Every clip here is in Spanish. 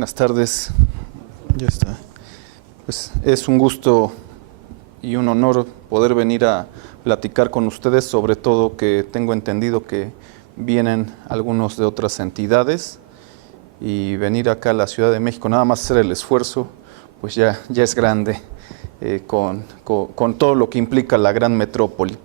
Buenas tardes. Ya está. Pues es un gusto y un honor poder venir a platicar con ustedes, sobre todo que tengo entendido que vienen algunos de otras entidades y venir acá a la Ciudad de México, nada más hacer el esfuerzo, pues ya es grande con todo lo que implica la gran metrópoli.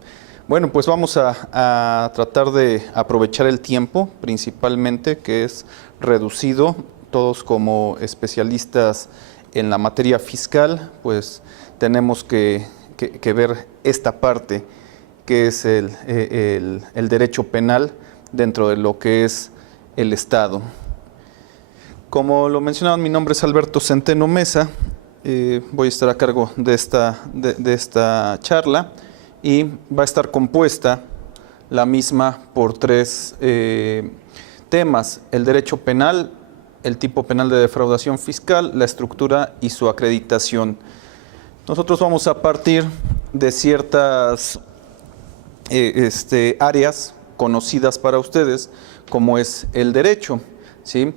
Bueno, pues vamos a tratar de aprovechar el tiempo, principalmente, que es reducido. Todos como especialistas en la materia fiscal, pues tenemos que ver esta parte, que es el derecho penal dentro de lo que es el Estado. Como lo mencionaban, mi nombre es Alberto Centeno Mesa, voy a estar a cargo de esta charla y va a estar compuesta la misma por tres temas: el derecho penal, el tipo penal de defraudación fiscal, la estructura y su acreditación. Nosotros vamos a partir de ciertas áreas conocidas para ustedes, como es el derecho, ¿sí?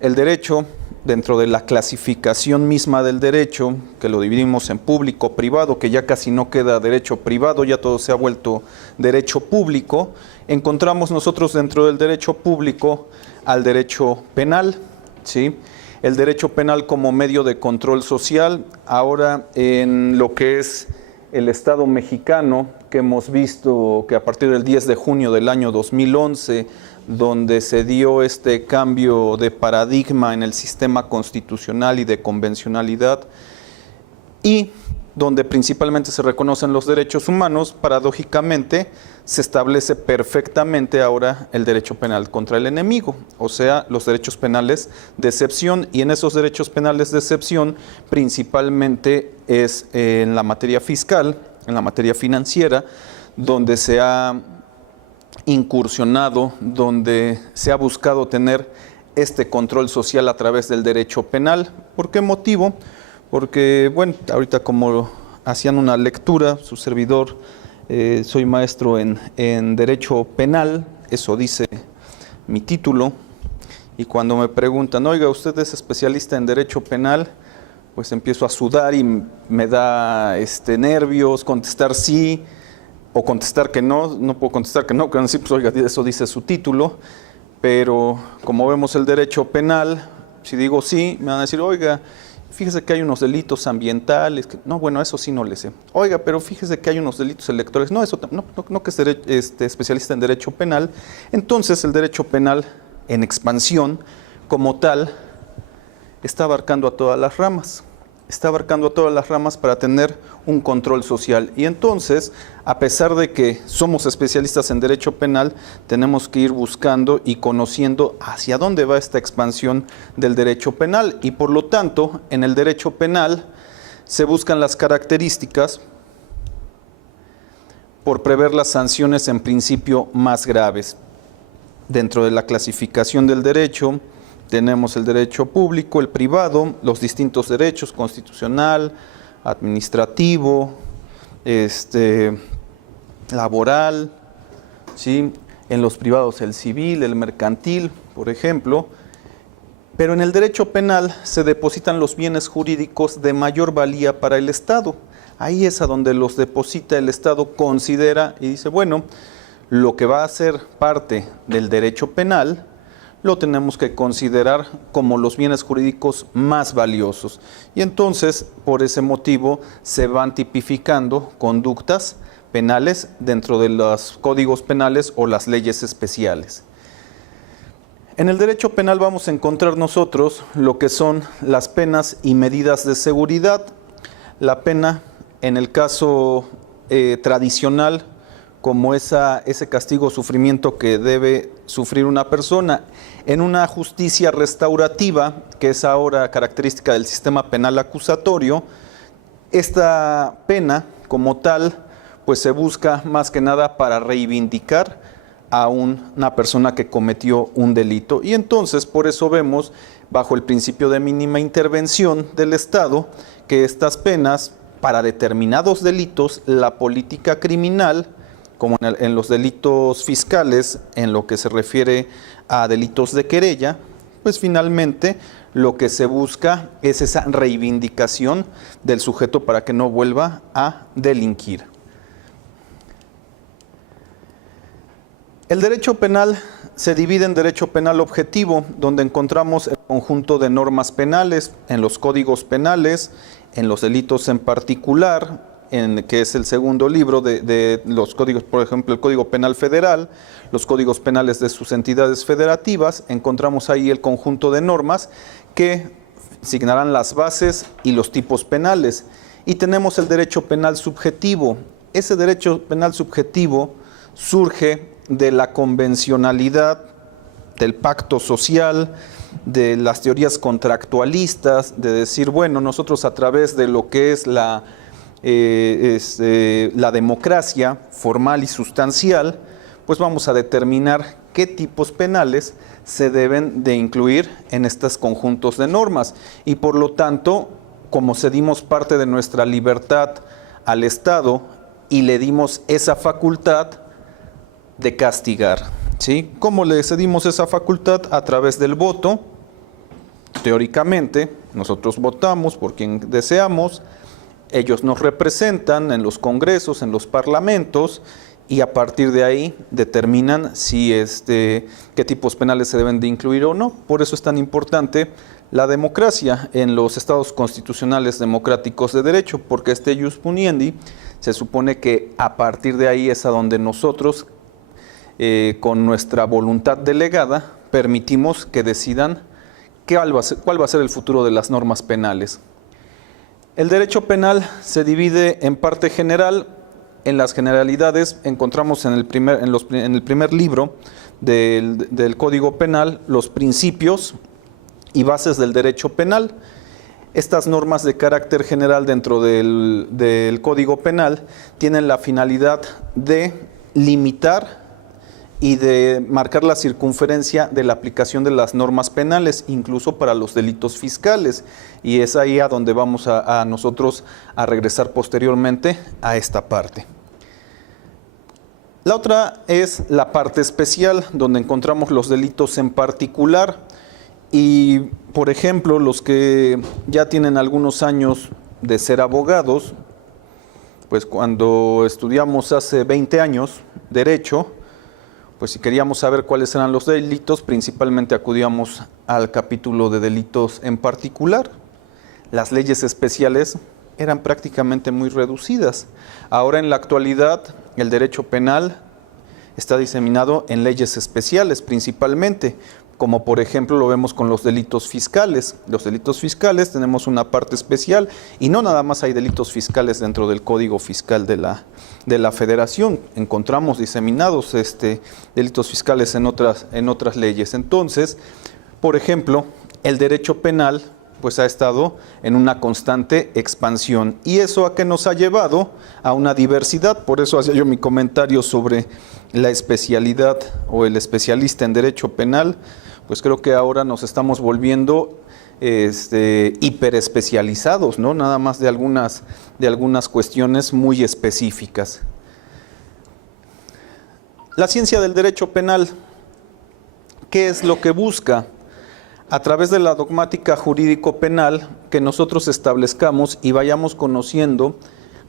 El derecho, dentro de la clasificación misma del derecho, que lo dividimos en público, privado, que ya casi no queda derecho privado, ya todo se ha vuelto derecho público, encontramos nosotros dentro del derecho público al derecho penal, ¿sí? El derecho penal como medio de control social. Ahora, en lo que es el Estado mexicano, que hemos visto que a partir del 10 de junio del año 2011, donde se dio este cambio de paradigma en el sistema constitucional y de convencionalidad, y donde principalmente se reconocen los derechos humanos, paradójicamente se establece perfectamente ahora el derecho penal contra el enemigo, o sea, los derechos penales de excepción. Y en esos derechos penales de excepción principalmente es en la materia fiscal, en la materia financiera, donde se ha incursionado, donde se ha buscado tener este control social a través del derecho penal. ¿Por qué motivo? Porque, bueno, ahorita como hacían una lectura, su servidor, soy maestro en Derecho Penal, eso dice mi título, y cuando me preguntan, oiga, ¿usted es especialista en Derecho Penal? Pues empiezo a sudar y me da nervios, contestar sí, o contestar que no. No puedo contestar que no, que sí, pues oiga, eso dice su título, pero como vemos el Derecho Penal, si digo sí, me van a decir, oiga, fíjese que hay unos delitos ambientales, no, bueno, eso sí no le sé. Oiga, pero fíjese que hay unos delitos electorales, no, eso no que es especialista en derecho penal. Entonces el derecho penal en expansión como tal está abarcando a todas las ramas. Está abarcando a todas las ramas para tener un control social. Y entonces, a pesar de que somos especialistas en derecho penal, tenemos que ir buscando y conociendo hacia dónde va esta expansión del derecho penal. Y por lo tanto, en el derecho penal se buscan las características por prever las sanciones en principio más graves. Dentro de la clasificación del derecho, tenemos el derecho público, el privado, los distintos derechos: constitucional, administrativo, laboral, ¿sí? En los privados el civil, el mercantil, por ejemplo. Pero en el derecho penal se depositan los bienes jurídicos de mayor valía para el Estado. Ahí es a donde los deposita el Estado, considera y dice, bueno, lo que va a ser parte del derecho penal lo tenemos que considerar como los bienes jurídicos más valiosos. Y entonces, por ese motivo, se van tipificando conductas penales dentro de los códigos penales o las leyes especiales. En el derecho penal vamos a encontrar nosotros lo que son las penas y medidas de seguridad. La pena, en el caso tradicional, como ese castigo o sufrimiento que debe sufrir una persona. En una justicia restaurativa, que es ahora característica del sistema penal acusatorio, esta pena como tal, pues se busca más que nada para reivindicar a una persona que cometió un delito. Y entonces por eso vemos, bajo el principio de mínima intervención del Estado, que estas penas, para determinados delitos, la política criminal, como en los delitos fiscales, en lo que se refiere a delitos de querella, pues finalmente lo que se busca es esa reivindicación del sujeto para que no vuelva a delinquir. El derecho penal se divide en derecho penal objetivo, donde encontramos el conjunto de normas penales en los códigos penales, en los delitos en particular, que es el segundo libro de los códigos, por ejemplo, el Código Penal Federal, los códigos penales de sus entidades federativas. Encontramos ahí el conjunto de normas que asignarán las bases y los tipos penales. Y tenemos el derecho penal subjetivo. Ese derecho penal subjetivo surge de la convencionalidad, del pacto social, de las teorías contractualistas, de decir, bueno, nosotros a través de lo que es la democracia formal y sustancial, pues vamos a determinar qué tipos penales se deben de incluir en estos conjuntos de normas. Y por lo tanto, como cedimos parte de nuestra libertad al Estado y le dimos esa facultad de castigar, ¿sí? ¿Cómo le cedimos esa facultad? A través del voto. Teóricamente, nosotros votamos por quien deseamos, ellos nos representan en los congresos, en los parlamentos, y a partir de ahí determinan si qué tipos penales se deben de incluir o no. Por eso es tan importante la democracia en los estados constitucionales democráticos de derecho, porque este ius puniendi se supone que a partir de ahí es a donde nosotros, con nuestra voluntad delegada, permitimos que decidan cuál va a ser el futuro de las normas penales. El derecho penal se divide en parte general. En las generalidades encontramos en el primer libro del Código Penal los principios y bases del derecho penal. Estas normas de carácter general dentro del Código Penal tienen la finalidad de limitar y de marcar la circunferencia de la aplicación de las normas penales, incluso para los delitos fiscales. Y es ahí a donde vamos a nosotros a regresar posteriormente a esta parte. La otra es la parte especial, donde encontramos los delitos en particular. Y, por ejemplo, los que ya tienen algunos años de ser abogados, pues cuando estudiamos hace 20 años Derecho, pues si queríamos saber cuáles eran los delitos, principalmente acudíamos al capítulo de delitos en particular. Las leyes especiales eran prácticamente muy reducidas. Ahora en la actualidad el derecho penal está diseminado en leyes especiales principalmente, como por ejemplo lo vemos con los delitos fiscales. Los delitos fiscales tenemos una parte especial y no nada más hay delitos fiscales dentro del Código Fiscal de la Federación. Encontramos diseminados delitos fiscales en otras leyes. Entonces, por ejemplo, el derecho penal pues ha estado en una constante expansión. ¿Y eso a qué nos ha llevado? A una diversidad. Por eso hacía yo mi comentario sobre la especialidad o el especialista en derecho penal. Pues creo que ahora nos estamos volviendo hiperespecializados, ¿no? Nada más de algunas cuestiones muy específicas. La ciencia del derecho penal, ¿qué es lo que busca? A través de la dogmática jurídico-penal que nosotros establezcamos y vayamos conociendo.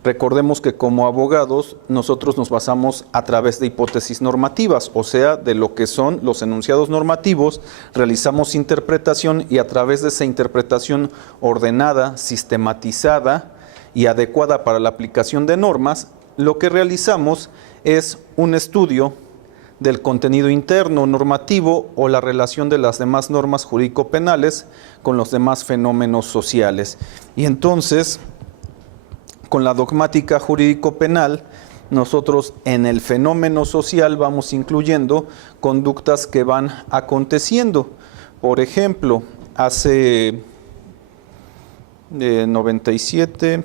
Recordemos que como abogados nosotros nos basamos a través de hipótesis normativas, o sea, de lo que son los enunciados normativos, realizamos interpretación y a través de esa interpretación ordenada, sistematizada y adecuada para la aplicación de normas, lo que realizamos es un estudio del contenido interno normativo o la relación de las demás normas jurídico-penales con los demás fenómenos sociales. Y entonces, con la dogmática jurídico-penal, nosotros en el fenómeno social vamos incluyendo conductas que van aconteciendo. Por ejemplo, en 97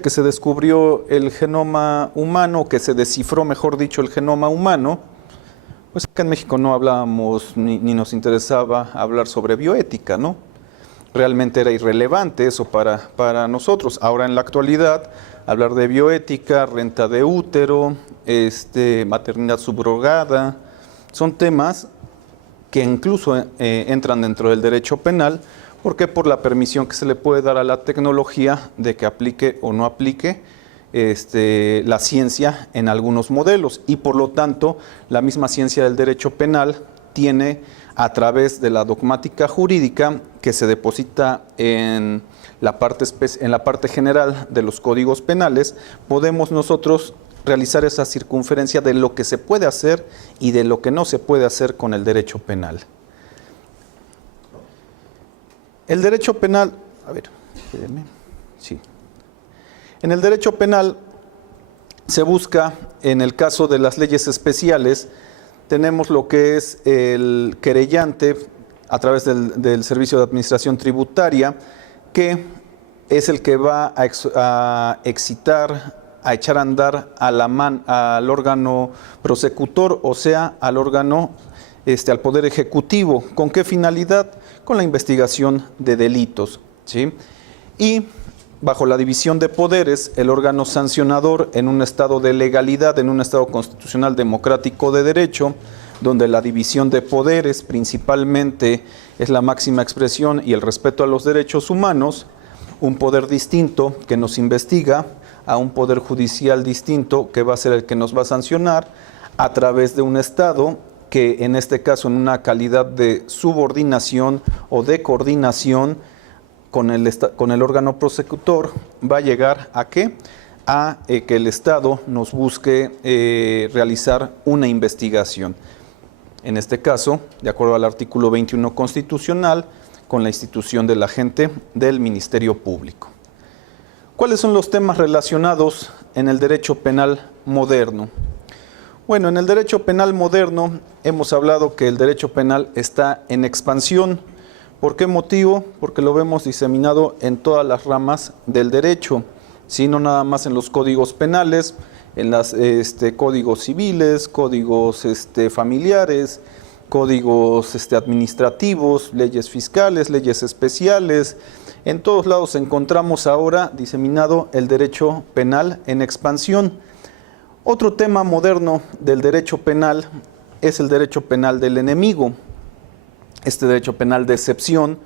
que se descubrió el genoma humano, que se descifró, mejor dicho, el genoma humano, pues acá en México no hablábamos ni nos interesaba hablar sobre bioética, ¿no? Realmente era irrelevante eso para nosotros. Ahora en la actualidad, hablar de bioética, renta de útero, maternidad subrogada, son temas que incluso entran dentro del derecho penal. ¿Por qué? Por la permisión que se le puede dar a la tecnología de que aplique o no aplique la ciencia en algunos modelos, y por lo tanto la misma ciencia del derecho penal tiene, a través de la dogmática jurídica que se deposita en la parte general de los códigos penales, podemos nosotros realizar esa circunferencia de lo que se puede hacer y de lo que no se puede hacer con el derecho penal. El derecho penal, a ver, espérenme, sí. En el derecho penal se busca, en el caso de las leyes especiales, tenemos lo que es el querellante a través del Servicio de Administración Tributaria, que es el que va a excitar, a echar a andar al órgano prosecutor, o sea, al órgano, al Poder Ejecutivo. ¿Con qué finalidad? Con la investigación de delitos, ¿sí? Y bajo la división de poderes, el órgano sancionador, en un estado de legalidad, en un estado constitucional democrático de derecho, donde la división de poderes principalmente es la máxima expresión y el respeto a los derechos humanos, un poder distinto que nos investiga, a un poder judicial distinto que va a ser el que nos va a sancionar, a través de un estado que, en este caso, en una calidad de subordinación o de coordinación con el órgano prosecutor, va a llegar ¿a qué? A que el Estado nos busque realizar una investigación. En este caso, de acuerdo al artículo 21 constitucional, con la institución del agente del Ministerio Público. ¿Cuáles son los temas relacionados en el derecho penal moderno? Bueno, en el derecho penal moderno hemos hablado que el derecho penal está en expansión. ¿Por qué motivo? Porque lo vemos diseminado en todas las ramas del derecho, ¿sí? No nada más en los códigos penales, en los códigos civiles, códigos familiares, códigos administrativos, leyes fiscales, leyes especiales. En todos lados encontramos ahora diseminado el derecho penal en expansión. Otro tema moderno del derecho penal es el derecho penal del enemigo. Este derecho penal de excepción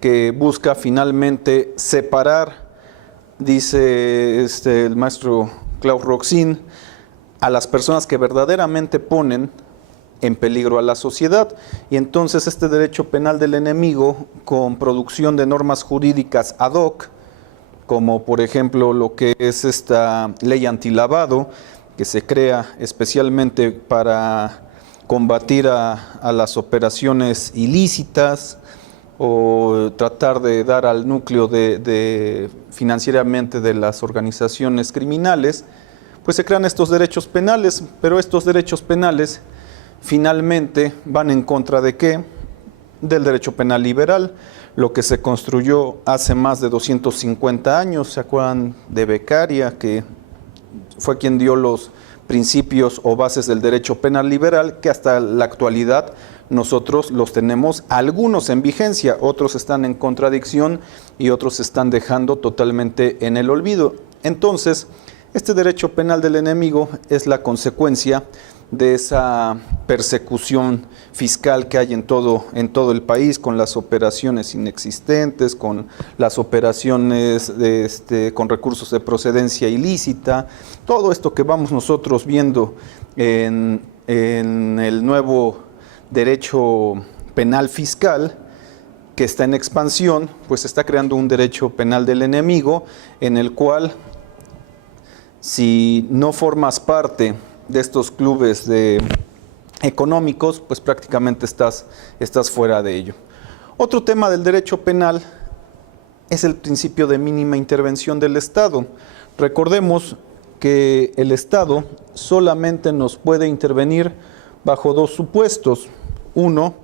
que busca finalmente separar, dice el maestro Claude Roxin, a las personas que verdaderamente ponen en peligro a la sociedad. Y entonces este derecho penal del enemigo, con producción de normas jurídicas ad hoc, como por ejemplo lo que es esta ley antilavado, que se crea especialmente para combatir a las operaciones ilícitas o tratar de dar al núcleo financieramente de las organizaciones criminales, pues se crean estos derechos penales, pero estos derechos penales finalmente van en contra ¿de qué? Del derecho penal liberal, lo que se construyó hace más de 250 años. ¿Se acuerdan de Beccaria, que fue quien dio los principios o bases del derecho penal liberal, que hasta la actualidad nosotros los tenemos, algunos en vigencia, otros están en contradicción y otros se están dejando totalmente en el olvido? Entonces, este derecho penal del enemigo es la consecuencia de esa persecución fiscal que hay en todo el país, con las operaciones inexistentes, con las operaciones con recursos de procedencia ilícita, todo esto que vamos nosotros viendo en el nuevo derecho penal fiscal, que está en expansión, pues está creando un derecho penal del enemigo, en el cual, si no formas parte de estos clubes económicos, pues prácticamente estás fuera de ello. Otro tema del derecho penal es el principio de mínima intervención del Estado. Recordemos que el Estado solamente nos puede intervenir bajo dos supuestos. Uno,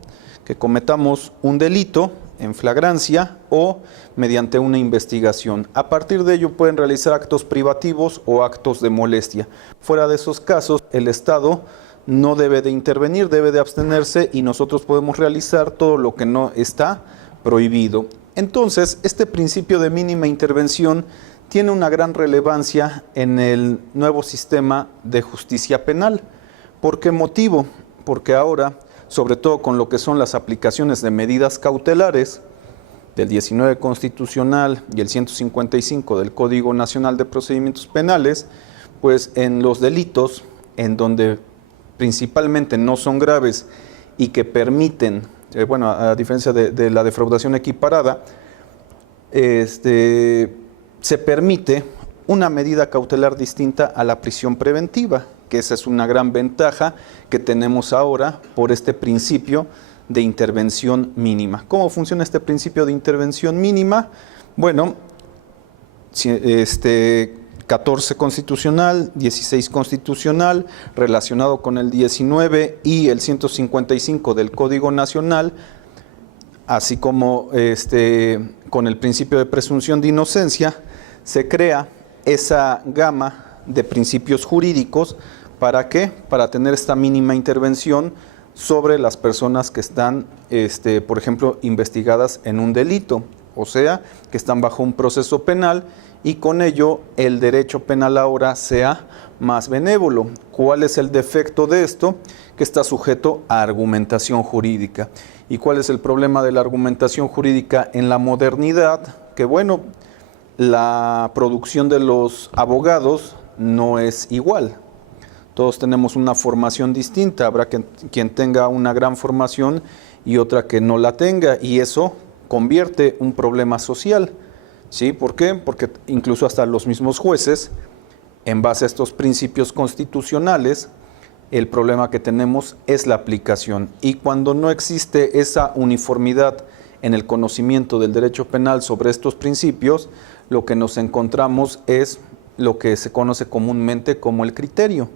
que cometamos un delito en flagrancia o mediante una investigación. A partir de ello pueden realizar actos privativos o actos de molestia. Fuera de esos casos, el Estado no debe de intervenir, debe de abstenerse, y nosotros podemos realizar todo lo que no está prohibido. Entonces, este principio de mínima intervención tiene una gran relevancia en el nuevo sistema de justicia penal. ¿Por qué motivo? Porque ahora sobre todo con lo que son las aplicaciones de medidas cautelares del 19 constitucional y el 155 del Código Nacional de Procedimientos Penales, pues en los delitos en donde principalmente no son graves y que permiten, bueno, a diferencia de la defraudación equiparada, se permite una medida cautelar distinta a la prisión preventiva, que esa es una gran ventaja que tenemos ahora por este principio de intervención mínima. ¿Cómo funciona este principio de intervención mínima? Bueno, 14 constitucional, 16 constitucional, relacionado con el 19 y el 155 del Código Nacional, así como con el principio de presunción de inocencia, se crea esa gama de principios jurídicos. ¿Para qué? Para tener esta mínima intervención sobre las personas que están, por ejemplo, investigadas en un delito, o sea, que están bajo un proceso penal, y con ello el derecho penal ahora sea más benévolo. ¿Cuál es el defecto de esto? Que está sujeto a argumentación jurídica. ¿Y cuál es el problema de la argumentación jurídica en la modernidad? Que bueno, la producción de los abogados no es igual. Todos tenemos una formación distinta, habrá quien tenga una gran formación y otra que no la tenga, y eso convierte un problema social. ¿Sí? ¿Por qué? Porque incluso hasta los mismos jueces, en base a estos principios constitucionales, el problema que tenemos es la aplicación. Y cuando no existe esa uniformidad en el conocimiento del derecho penal sobre estos principios, lo que nos encontramos es lo que se conoce comúnmente como el criterio.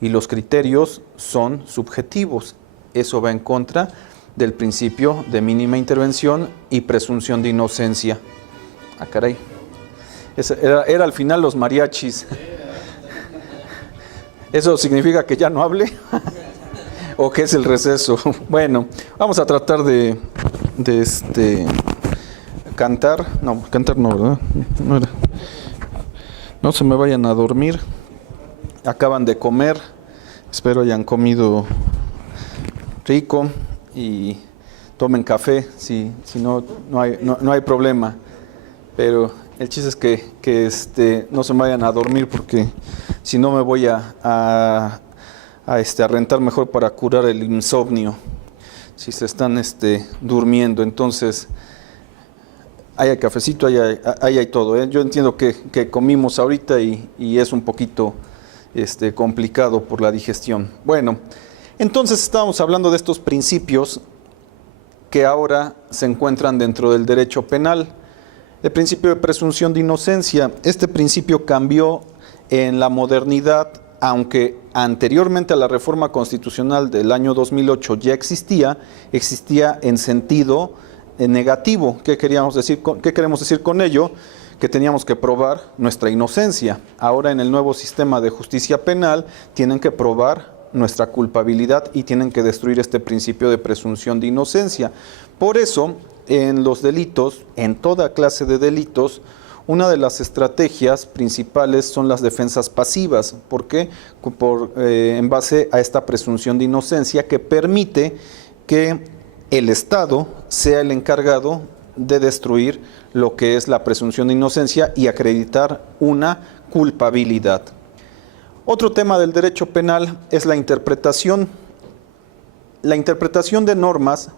Y los criterios son subjetivos. Eso va en contra del principio de mínima intervención y presunción de inocencia. Ah, caray. Era al final los mariachis. ¿Eso significa que ya no hable? ¿O qué es el receso? Bueno, vamos a tratar de cantar. No, cantar no, ¿verdad? No era. No se me vayan a dormir. Acaban de comer. Espero hayan comido rico y tomen café. Si no, no hay problema. Pero el chiste es que no se me vayan a dormir, porque si no me voy a rentar mejor para curar el insomnio. Si se están durmiendo, entonces ahí hay cafecito, ahí hay todo, ¿eh? Yo entiendo que comimos ahorita y es un poquito complicado por la digestión. Bueno, entonces estábamos hablando de estos principios que ahora se encuentran dentro del derecho penal. El principio de presunción de inocencia. Este principio cambió en la modernidad, aunque anteriormente a la reforma constitucional del año 2008 ya existía en sentido negativo. ¿Qué queremos decir con ello? Que teníamos que probar nuestra inocencia. Ahora en el nuevo sistema de justicia penal tienen que probar nuestra culpabilidad y tienen que destruir este principio de presunción de inocencia. Por eso, en los delitos, en toda clase de delitos, una de las estrategias principales son las defensas pasivas. ¿Por qué? En base a esta presunción de inocencia que permite que el Estado sea el encargado de destruir lo que es la presunción de inocencia y acreditar una culpabilidad. Otro tema del derecho penal es la interpretación. La interpretación de normas,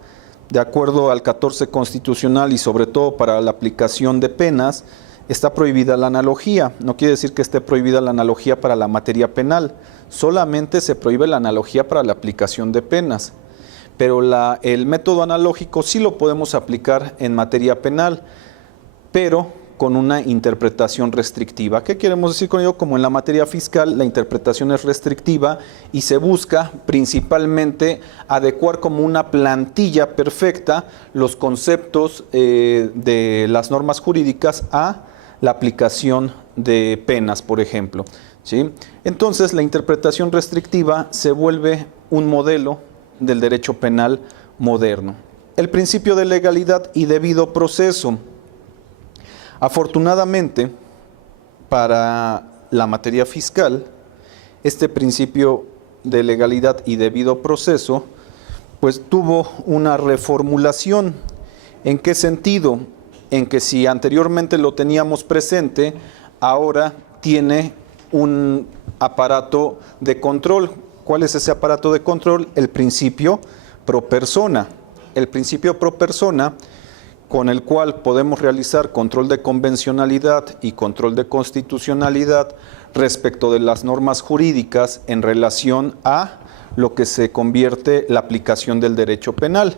de acuerdo al 14 constitucional y sobre todo para la aplicación de penas, está prohibida la analogía. No quiere decir que esté prohibida la analogía para la materia penal, solamente se prohíbe la analogía para la aplicación de penas. Pero el método analógico sí lo podemos aplicar en materia penal, pero con una interpretación restrictiva. ¿Qué queremos decir con ello? Como en la materia fiscal, la interpretación es restrictiva y se busca principalmente adecuar como una plantilla perfecta los conceptos de las normas jurídicas a la aplicación de penas, por ejemplo. ¿Sí? Entonces, la interpretación restrictiva se vuelve un modelo del derecho penal moderno. El principio de legalidad y debido proceso. Afortunadamente, para la materia fiscal, este principio de legalidad y debido proceso pues tuvo una reformulación. ¿En qué sentido? En que si anteriormente lo teníamos presente, ahora tiene un aparato de control. ¿Cuál es ese aparato de control? El principio pro persona. El principio pro persona, con el cual podemos realizar control de convencionalidad y control de constitucionalidad respecto de las normas jurídicas en relación a lo que se convierte la aplicación del derecho penal.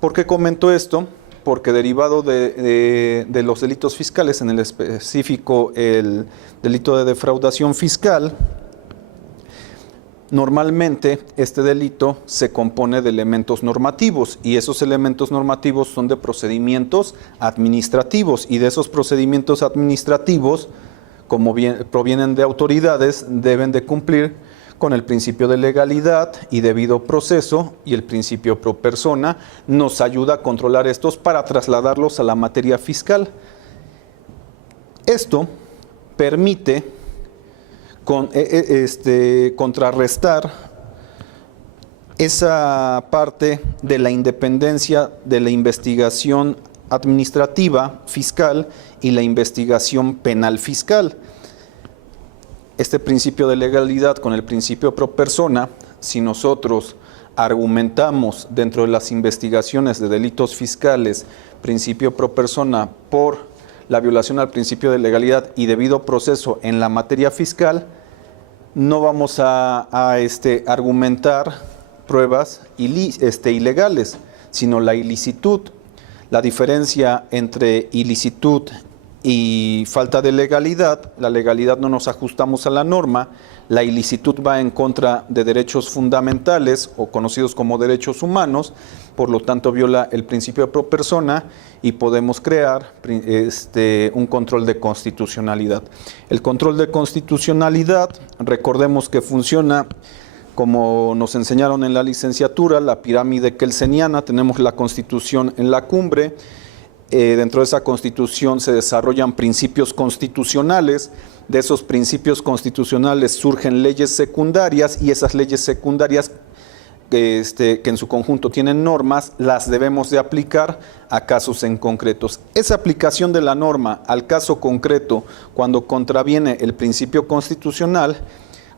¿Por qué comento esto? Porque derivado de los delitos fiscales, en el específico el delito de defraudación fiscal, normalmente este delito se compone de elementos normativos y esos elementos normativos son de procedimientos administrativos y de esos procedimientos administrativos, como provienen de autoridades, deben de cumplir con el principio de legalidad y debido proceso y el principio pro persona. Nos ayuda a controlar estos para trasladarlos a la materia fiscal. Esto permite contrarrestar esa parte de la independencia de la investigación administrativa fiscal y la investigación penal fiscal. Este principio de legalidad con el principio pro persona, si nosotros argumentamos dentro de las investigaciones de delitos fiscales principio pro persona por la violación al principio de legalidad y debido proceso en la materia fiscal, no vamos a argumentar pruebas ilegales, sino la ilicitud. La diferencia entre ilicitud y falta de legalidad, la legalidad no nos ajustamos a la norma, la ilicitud va en contra de derechos fundamentales o conocidos como derechos humanos, por lo tanto viola el principio de pro persona y podemos crear un control de constitucionalidad. El control de constitucionalidad, recordemos que funciona como nos enseñaron en la licenciatura, la pirámide kelseniana. Tenemos la Constitución en la cumbre. Dentro de esa Constitución se desarrollan principios constitucionales. De esos principios constitucionales surgen leyes secundarias y esas leyes secundarias que en su conjunto tienen normas, las debemos de aplicar a casos en concretos. Esa aplicación de la norma al caso concreto, cuando contraviene el principio constitucional,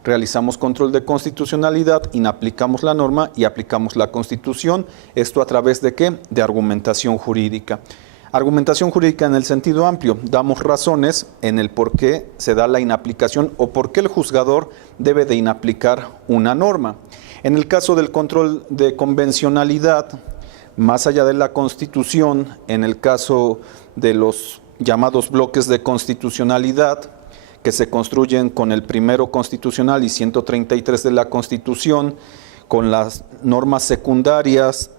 realizamos control de constitucionalidad, inaplicamos la norma y aplicamos la Constitución. ¿Esto a través de qué? De argumentación jurídica. Argumentación jurídica en el sentido amplio. Damos razones en el por qué se da la inaplicación o por qué el juzgador debe de inaplicar una norma. En el caso del control de convencionalidad, más allá de la Constitución, en el caso de los llamados bloques de constitucionalidad, que se construyen con el primero constitucional y 133 de la Constitución, con las normas secundarias,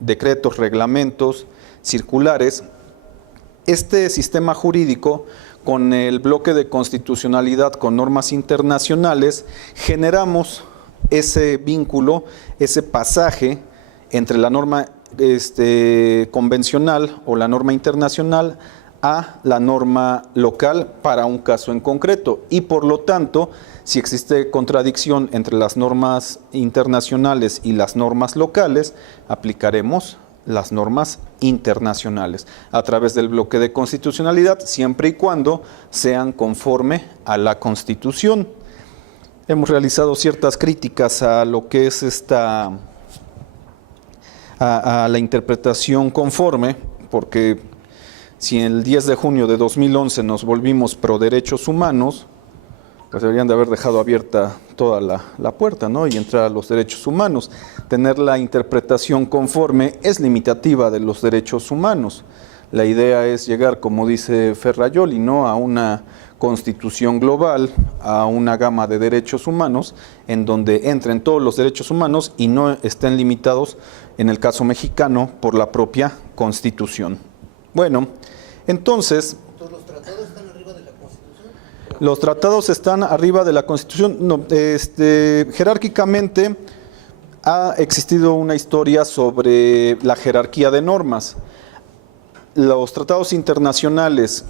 decretos, reglamentos, circulares, este sistema jurídico con el bloque de constitucionalidad con normas internacionales, generamos ese vínculo, ese pasaje entre la norma convencional o la norma internacional a la norma local para un caso en concreto y por lo tanto, si existe contradicción entre las normas internacionales y las normas locales, aplicaremos las normas internacionales a través del bloque de constitucionalidad, siempre y cuando sean conforme a la Constitución. Hemos realizado ciertas críticas a lo que es a la interpretación conforme, porque si el 10 de junio de 2011 nos volvimos pro derechos humanos, pues deberían de haber dejado abierta toda la puerta, ¿no? Y entrar a los derechos humanos. Tener la interpretación conforme es limitativa de los derechos humanos. La idea es llegar, como dice Ferrajoli, ¿no?, a una constitución global, a una gama de derechos humanos, en donde entren todos los derechos humanos y no estén limitados, en el caso mexicano, por la propia Constitución. Bueno, entonces... ¿Los tratados están arriba de la Constitución? Los tratados están arriba de la Constitución. No, jerárquicamente ha existido una historia sobre la jerarquía de normas. Los tratados internacionales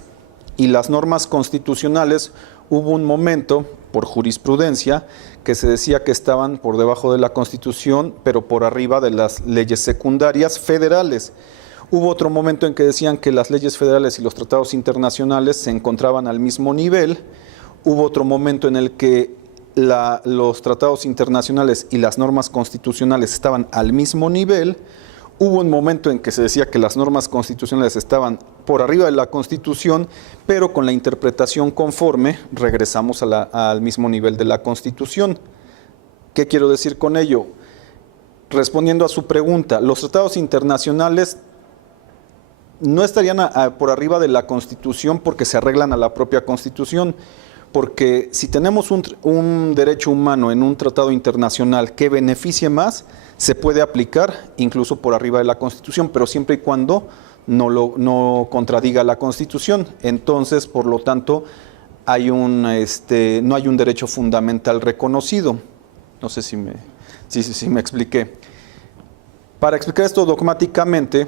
y las normas constitucionales hubo un momento, por jurisprudencia, que se decía que estaban por debajo de la Constitución, pero por arriba de las leyes secundarias federales. Hubo otro momento en que decían que las leyes federales y los tratados internacionales se encontraban al mismo nivel. Hubo otro momento en el que los tratados internacionales y las normas constitucionales estaban al mismo nivel. Hubo un momento en que se decía que las normas constitucionales estaban por arriba de la Constitución, pero con la interpretación conforme regresamos al mismo nivel de la Constitución. ¿Qué quiero decir con ello? Respondiendo a su pregunta, los tratados internacionales no estarían por arriba de la Constitución porque se arreglan a la propia Constitución, porque si tenemos un derecho humano en un tratado internacional que beneficie más, se puede aplicar incluso por arriba de la Constitución, pero siempre y cuando no contradiga la Constitución. Entonces, por lo tanto, no hay un derecho fundamental reconocido. No sé si me expliqué. Para explicar esto dogmáticamente,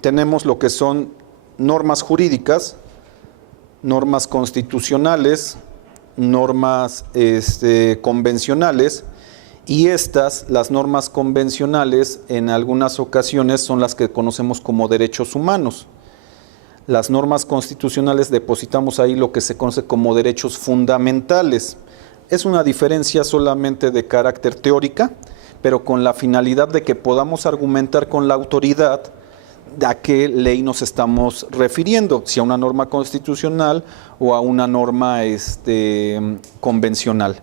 tenemos lo que son normas jurídicas, normas constitucionales, normas convencionales, y las normas convencionales, en algunas ocasiones son las que conocemos como derechos humanos. Las normas constitucionales depositamos ahí lo que se conoce como derechos fundamentales. Es una diferencia solamente de carácter teórica, pero con la finalidad de que podamos argumentar con la autoridad de a qué ley nos estamos refiriendo, si a una norma constitucional o a una norma convencional,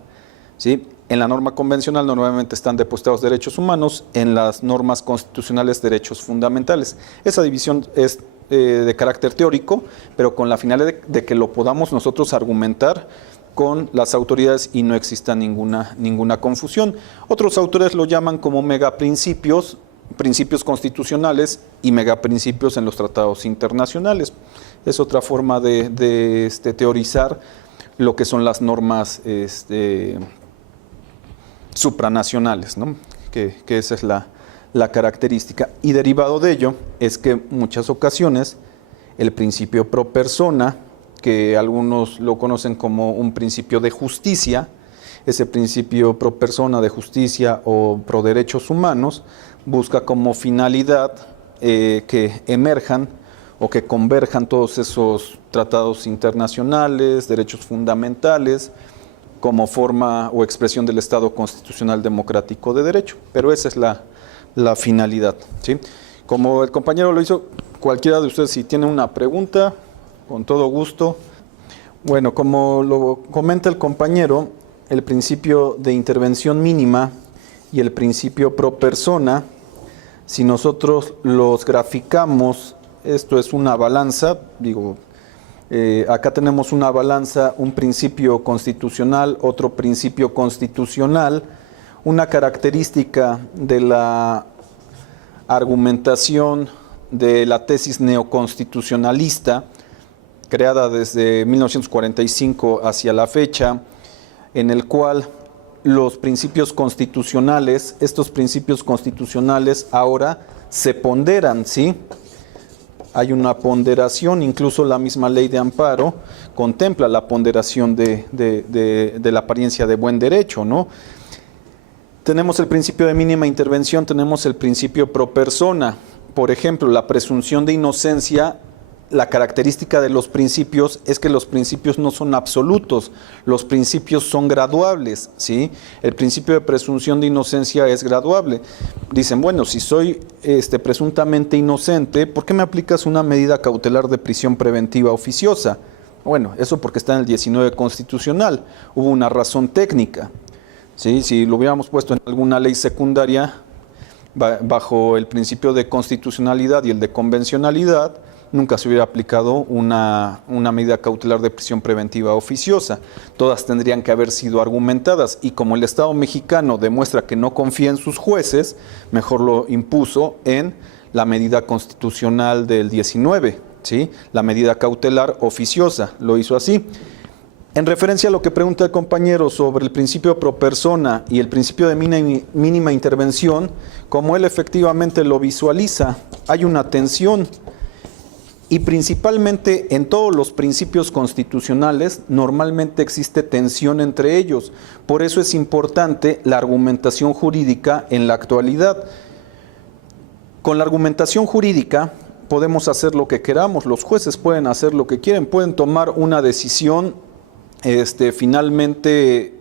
¿sí? En la norma convencional normalmente están depositados derechos humanos, en las normas constitucionales derechos fundamentales. Esa división es de carácter teórico, pero con la finalidad de que lo podamos nosotros argumentar con las autoridades y no exista ninguna confusión. Otros autores lo llaman como megaprincipios, principios constitucionales y megaprincipios en los tratados internacionales. Es otra forma de teorizar lo que son las normas supranacionales, ¿no? Que esa es la característica. Y derivado de ello es que en muchas ocasiones el principio pro persona, que algunos lo conocen como un principio de justicia, ese principio pro persona de justicia o pro derechos humanos, busca como finalidad que emerjan o que converjan todos esos tratados internacionales, derechos fundamentales, como forma o expresión del Estado constitucional democrático de derecho. Pero esa es la finalidad, ¿sí? Como el compañero lo hizo, cualquiera de ustedes si tiene una pregunta, con todo gusto. Bueno, como lo comenta el compañero, el principio de intervención mínima y el principio pro persona, si nosotros los graficamos, esto es una balanza, acá tenemos una balanza, un principio constitucional, otro principio constitucional. Una característica de la argumentación de la tesis neoconstitucionalista, creada desde 1945 hacia la fecha, en el cual los principios constitucionales, estos principios constitucionales ahora se ponderan, ¿sí? Hay una ponderación, incluso la misma ley de amparo contempla la ponderación de la apariencia de buen derecho, ¿no? Tenemos el principio de mínima intervención, tenemos el principio pro persona. Por ejemplo, la presunción de inocencia, la característica de los principios es que los principios no son absolutos, los principios son graduables, ¿sí? El principio de presunción de inocencia es graduable. Dicen, bueno, si soy presuntamente inocente, ¿por qué me aplicas una medida cautelar de prisión preventiva oficiosa? Bueno, eso porque está en el 19 constitucional, hubo una razón técnica, ¿sí? Si lo hubiéramos puesto en alguna ley secundaria, bajo el principio de constitucionalidad y el de convencionalidad, nunca se hubiera aplicado una medida cautelar de prisión preventiva oficiosa. Todas tendrían que haber sido argumentadas y como el Estado mexicano demuestra que no confía en sus jueces, mejor lo impuso en la medida constitucional del 19, ¿sí? La medida cautelar oficiosa, lo hizo así. En referencia a lo que pregunta el compañero sobre el principio pro persona y el principio de mínima intervención, como él efectivamente lo visualiza, hay una tensión. Y principalmente en todos los principios constitucionales normalmente existe tensión entre ellos. Por eso es importante la argumentación jurídica en la actualidad. Con la argumentación jurídica podemos hacer lo que queramos, los jueces pueden hacer lo que quieren, pueden tomar una decisión finalmente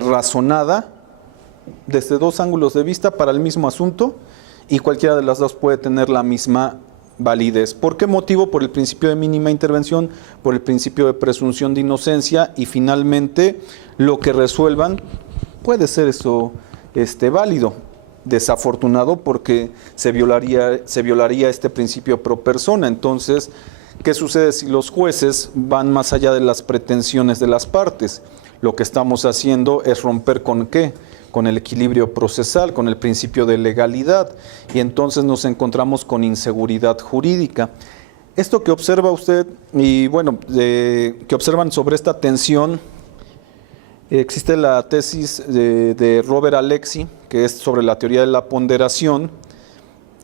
razonada desde dos ángulos de vista para el mismo asunto, y cualquiera de las dos puede tener la misma validez. ¿Por qué motivo? Por el principio de mínima intervención, por el principio de presunción de inocencia, y finalmente lo que resuelvan puede ser eso válido. Desafortunado porque se violaría este principio pro persona. Entonces, ¿qué sucede si los jueces van más allá de las pretensiones de las partes? Lo que estamos haciendo es romper ¿con qué? Con el equilibrio procesal, con el principio de legalidad, y entonces nos encontramos con inseguridad jurídica. Esto que observa usted, y bueno, que observan sobre esta tensión, existe la tesis de Robert Alexy, que es sobre la teoría de la ponderación.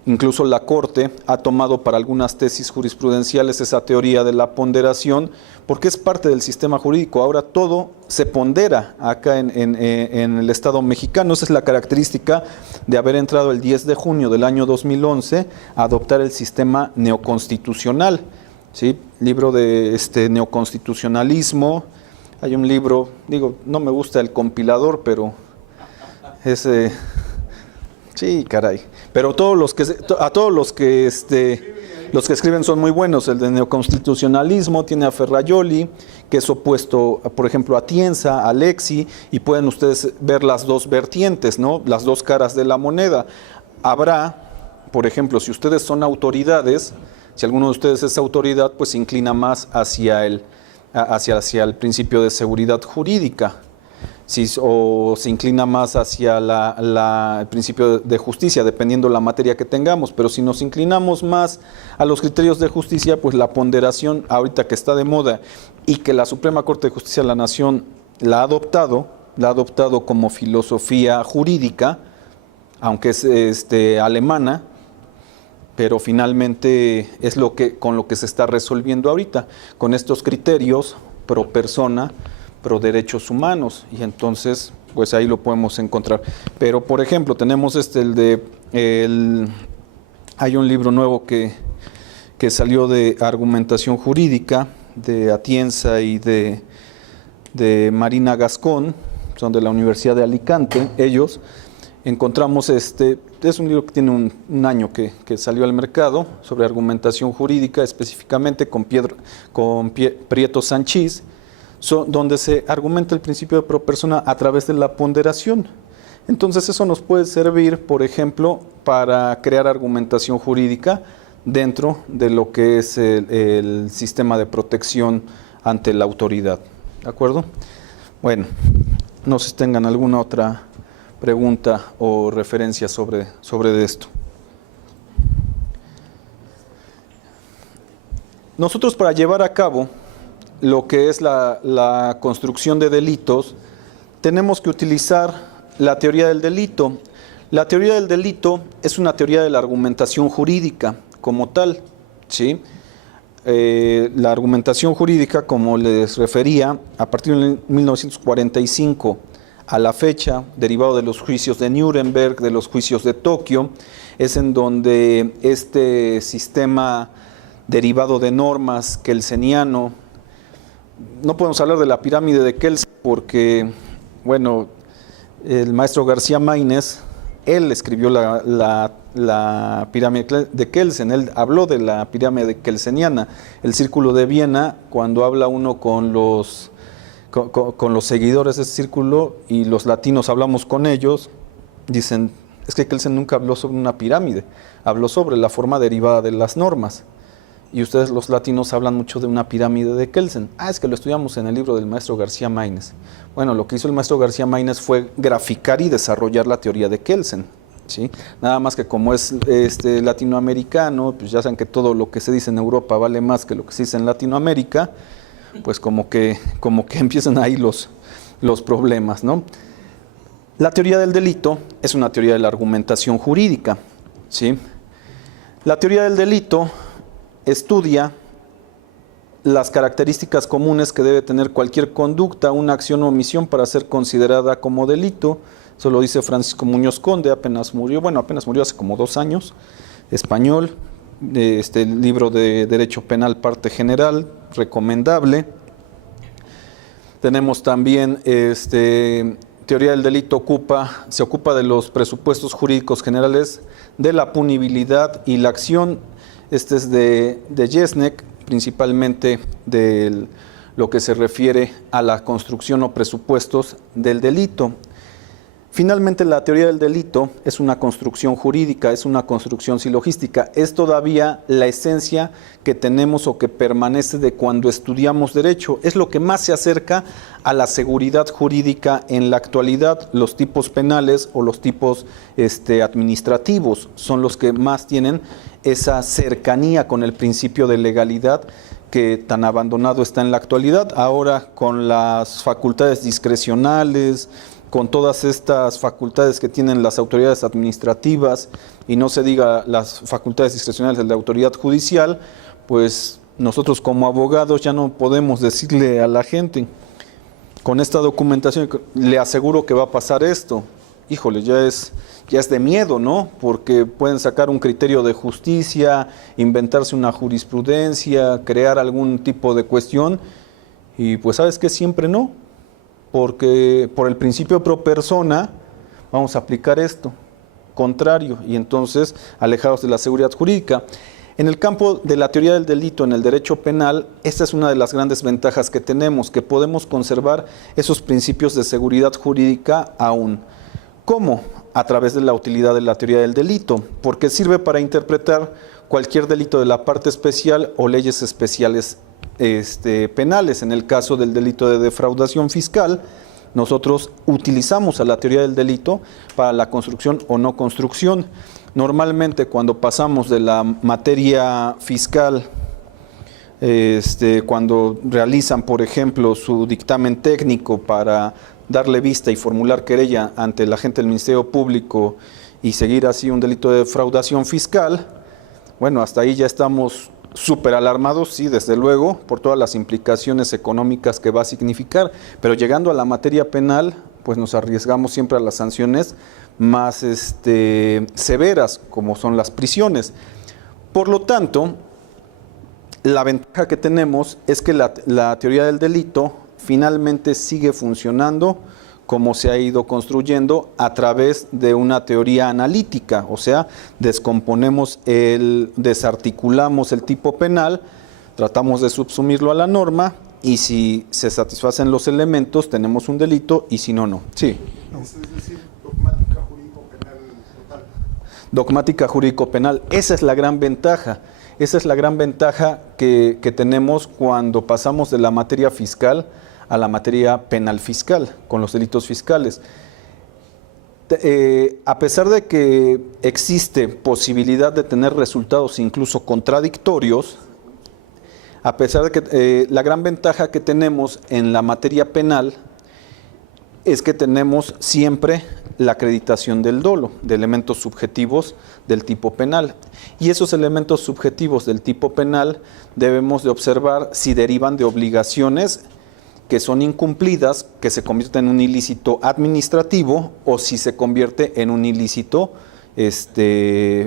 Incluso la Corte ha tomado para algunas tesis jurisprudenciales esa teoría de la ponderación, porque es parte del sistema jurídico. Ahora todo se pondera acá en el Estado mexicano. Esa es la característica de haber entrado el 10 de junio del año 2011 a adoptar el sistema neoconstitucional. ¿Sí? Libro de neoconstitucionalismo. Hay un libro, digo, no me gusta el compilador, pero ese... Sí, caray. Pero todos los que escriben son muy buenos. El de neoconstitucionalismo tiene a Ferrajoli, que es opuesto, por ejemplo, a Tienza, a Alexy, y pueden ustedes ver las dos vertientes, ¿no? Las dos caras de la moneda. Habrá, por ejemplo, si ustedes son autoridades, si alguno de ustedes es autoridad, pues se inclina más hacia el principio de seguridad jurídica. O se inclina más hacia el principio de justicia, dependiendo la materia que tengamos. Pero si nos inclinamos más a los criterios de justicia, pues la ponderación, ahorita que está de moda y que la Suprema Corte de Justicia de la Nación la ha adoptado como filosofía jurídica, aunque es alemana, pero finalmente es con lo que se está resolviendo ahorita, con estos criterios pro persona, pro derechos humanos, y entonces pues ahí lo podemos encontrar. Pero por ejemplo tenemos hay un libro nuevo que salió de argumentación jurídica de Atienza y de Marina Gascón, son de la Universidad de Alicante. Ellos encontramos es un libro que tiene un año que salió al mercado, sobre argumentación jurídica, específicamente con Prieto Sanchís, donde se argumenta el principio de pro persona a través de la ponderación. Entonces eso nos puede servir, por ejemplo, para crear argumentación jurídica dentro de lo que es el sistema de protección ante la autoridad. ¿De acuerdo? Bueno, no sé si tengan alguna otra pregunta o referencia sobre esto. Nosotros, para llevar a cabo lo que es la construcción de delitos, tenemos que utilizar la teoría del delito. La teoría del delito es una teoría de la argumentación jurídica como tal, ¿sí? La argumentación jurídica, como les refería, a partir de 1945 a la fecha, derivado de los juicios de Nuremberg, de los juicios de Tokio, es en donde este sistema derivado de normas kelseniano, no podemos hablar de la pirámide de Kelsen porque, bueno, el maestro García Maínez, él escribió la pirámide de Kelsen, él habló de la pirámide kelseniana. El Círculo de Viena, cuando habla uno con los seguidores de ese círculo y los latinos hablamos con ellos, dicen, es que Kelsen nunca habló sobre una pirámide, habló sobre la forma derivada de las normas. Y ustedes los latinos hablan mucho de una pirámide de Kelsen. Es que lo estudiamos en el libro del maestro García Maínez. Bueno, lo que hizo el maestro García Maínez fue graficar y desarrollar la teoría de Kelsen, ¿sí? Nada más que como es latinoamericano, pues ya saben que todo lo que se dice en Europa vale más que lo que se dice en Latinoamérica, pues como que empiezan ahí los problemas, ¿no? La teoría del delito es una teoría de la argumentación jurídica, ¿sí? La teoría del delito estudia las características comunes que debe tener cualquier conducta, una acción o omisión para ser considerada como delito. Eso lo dice Francisco Muñoz Conde, apenas murió hace como 2 años, español, el libro de Derecho Penal, parte general, recomendable. Tenemos también teoría del delito, se ocupa de los presupuestos jurídicos generales de la punibilidad y la acción. Este es de Jesnek, principalmente de lo que se refiere a la construcción o presupuestos del delito. Finalmente, la teoría del delito es una construcción jurídica, es una construcción silogística, es todavía la esencia que tenemos o que permanece de cuando estudiamos derecho, es lo que más se acerca a la seguridad jurídica en la actualidad. Los tipos penales o los tipos administrativos son los que más tienen esa cercanía con el principio de legalidad que tan abandonado está en la actualidad. Ahora, con las facultades discrecionales, con todas estas facultades que tienen las autoridades administrativas, y no se diga las facultades discrecionales de la autoridad judicial, pues nosotros como abogados ya no podemos decirle a la gente, con esta documentación le aseguro que va a pasar esto. Híjole, ya es de miedo, ¿no? Porque pueden sacar un criterio de justicia, inventarse una jurisprudencia, crear algún tipo de cuestión, y pues ¿sabes qué? Siempre no. Porque por el principio pro persona vamos a aplicar esto, contrario, y entonces alejados de la seguridad jurídica. En el campo de la teoría del delito, en el derecho penal, esta es una de las grandes ventajas que tenemos, que podemos conservar esos principios de seguridad jurídica aún. ¿Cómo? A través de la utilidad de la teoría del delito, porque sirve para interpretar cualquier delito de la parte especial o leyes especiales penales. En el caso del delito de defraudación fiscal, nosotros utilizamos a la teoría del delito para la construcción o no construcción. Normalmente, cuando pasamos de la materia fiscal, cuando realizan, por ejemplo, su dictamen técnico para darle vista y formular querella ante el agente del Ministerio Público y seguir así un delito de defraudación fiscal, bueno, hasta ahí ya estamos súper alarmados, sí, desde luego, por todas las implicaciones económicas que va a significar, pero llegando a la materia penal, pues nos arriesgamos siempre a las sanciones más severas, como son las prisiones. Por lo tanto, la ventaja que tenemos es que la teoría del delito finalmente sigue funcionando como se ha ido construyendo a través de una teoría analítica, o sea, desarticulamos el tipo penal, tratamos de subsumirlo a la norma, y si se satisfacen los elementos tenemos un delito, y si no, no. Sí. Es decir, dogmática jurídico-penal total. Dogmática jurídico-penal, esa es la gran ventaja. Esa es la gran ventaja que tenemos cuando pasamos de la materia fiscal a la materia penal fiscal, con los delitos fiscales. A pesar de que existe posibilidad de tener resultados incluso contradictorios, a pesar de que la gran ventaja que tenemos en la materia penal es que tenemos siempre la acreditación del dolo, de elementos subjetivos del tipo penal. Y esos elementos subjetivos del tipo penal debemos de observar si derivan de obligaciones que son incumplidas, que se convierten en un ilícito administrativo, o si se convierte en un ilícito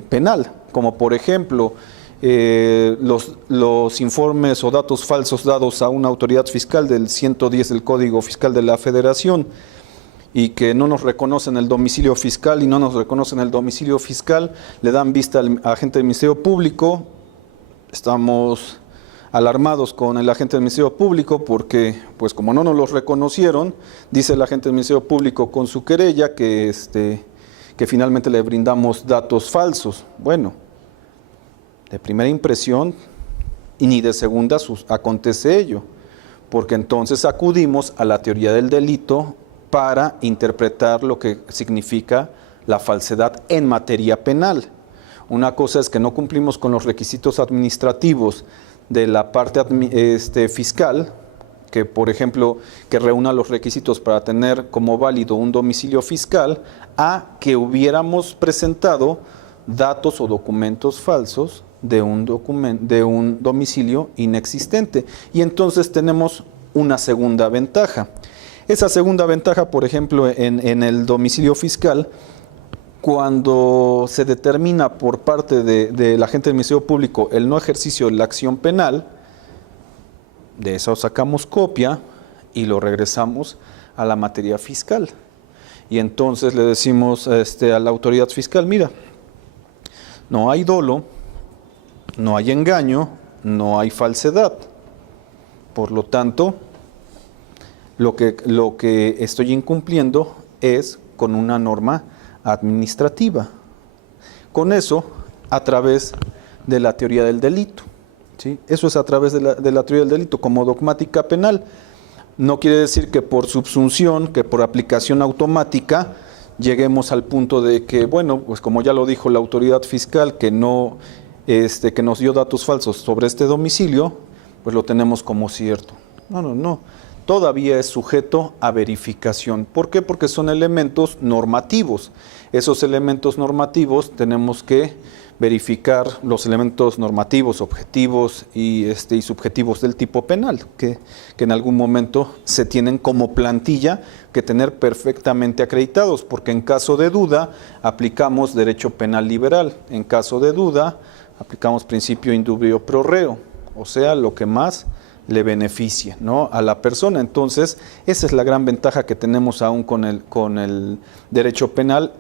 penal, como por ejemplo los informes o datos falsos dados a una autoridad fiscal del 110 del Código Fiscal de la Federación, y que no nos reconocen el domicilio fiscal, y no nos reconocen el domicilio fiscal, le dan vista al agente del Ministerio Público. Estamos alarmados con el agente del Ministerio Público porque, pues como no nos los reconocieron, dice el agente del Ministerio Público con su querella que finalmente le brindamos datos falsos. Bueno, de primera impresión y ni de segunda acontece ello, porque entonces acudimos a la teoría del delito para interpretar lo que significa la falsedad en materia penal. Una cosa es que no cumplimos con los requisitos administrativos de la parte fiscal, que por ejemplo, que reúna los requisitos para tener como válido un domicilio fiscal, a que hubiéramos presentado datos o documentos falsos de un domicilio inexistente. Y entonces tenemos una segunda ventaja. Esa segunda ventaja, por ejemplo, en el domicilio fiscal, cuando se determina por parte de la agente del Ministerio Público el no ejercicio de la acción penal, de eso sacamos copia y lo regresamos a la materia fiscal. Y entonces le decimos a la autoridad fiscal, mira, no hay dolo, no hay engaño, no hay falsedad. Por lo tanto, lo que estoy incumpliendo es con una norma administrativa. Con eso, a través de la teoría del delito. ¿Sí? Eso es a través de la teoría del delito, como dogmática penal. No quiere decir que por subsunción, que por aplicación automática, lleguemos al punto de que, bueno, pues como ya lo dijo la autoridad fiscal, que no, que nos dio datos falsos sobre este domicilio, pues lo tenemos como cierto. No. Todavía es sujeto a verificación. ¿Por qué? Porque son elementos normativos. Esos elementos normativos tenemos que verificar los elementos normativos, objetivos y subjetivos del tipo penal, que en algún momento se tienen como plantilla que tener perfectamente acreditados, porque en caso de duda aplicamos derecho penal liberal, en caso de duda aplicamos principio in dubio pro reo, o sea, lo que más le beneficie, ¿no?, a la persona. Entonces, esa es la gran ventaja que tenemos aún con el derecho penal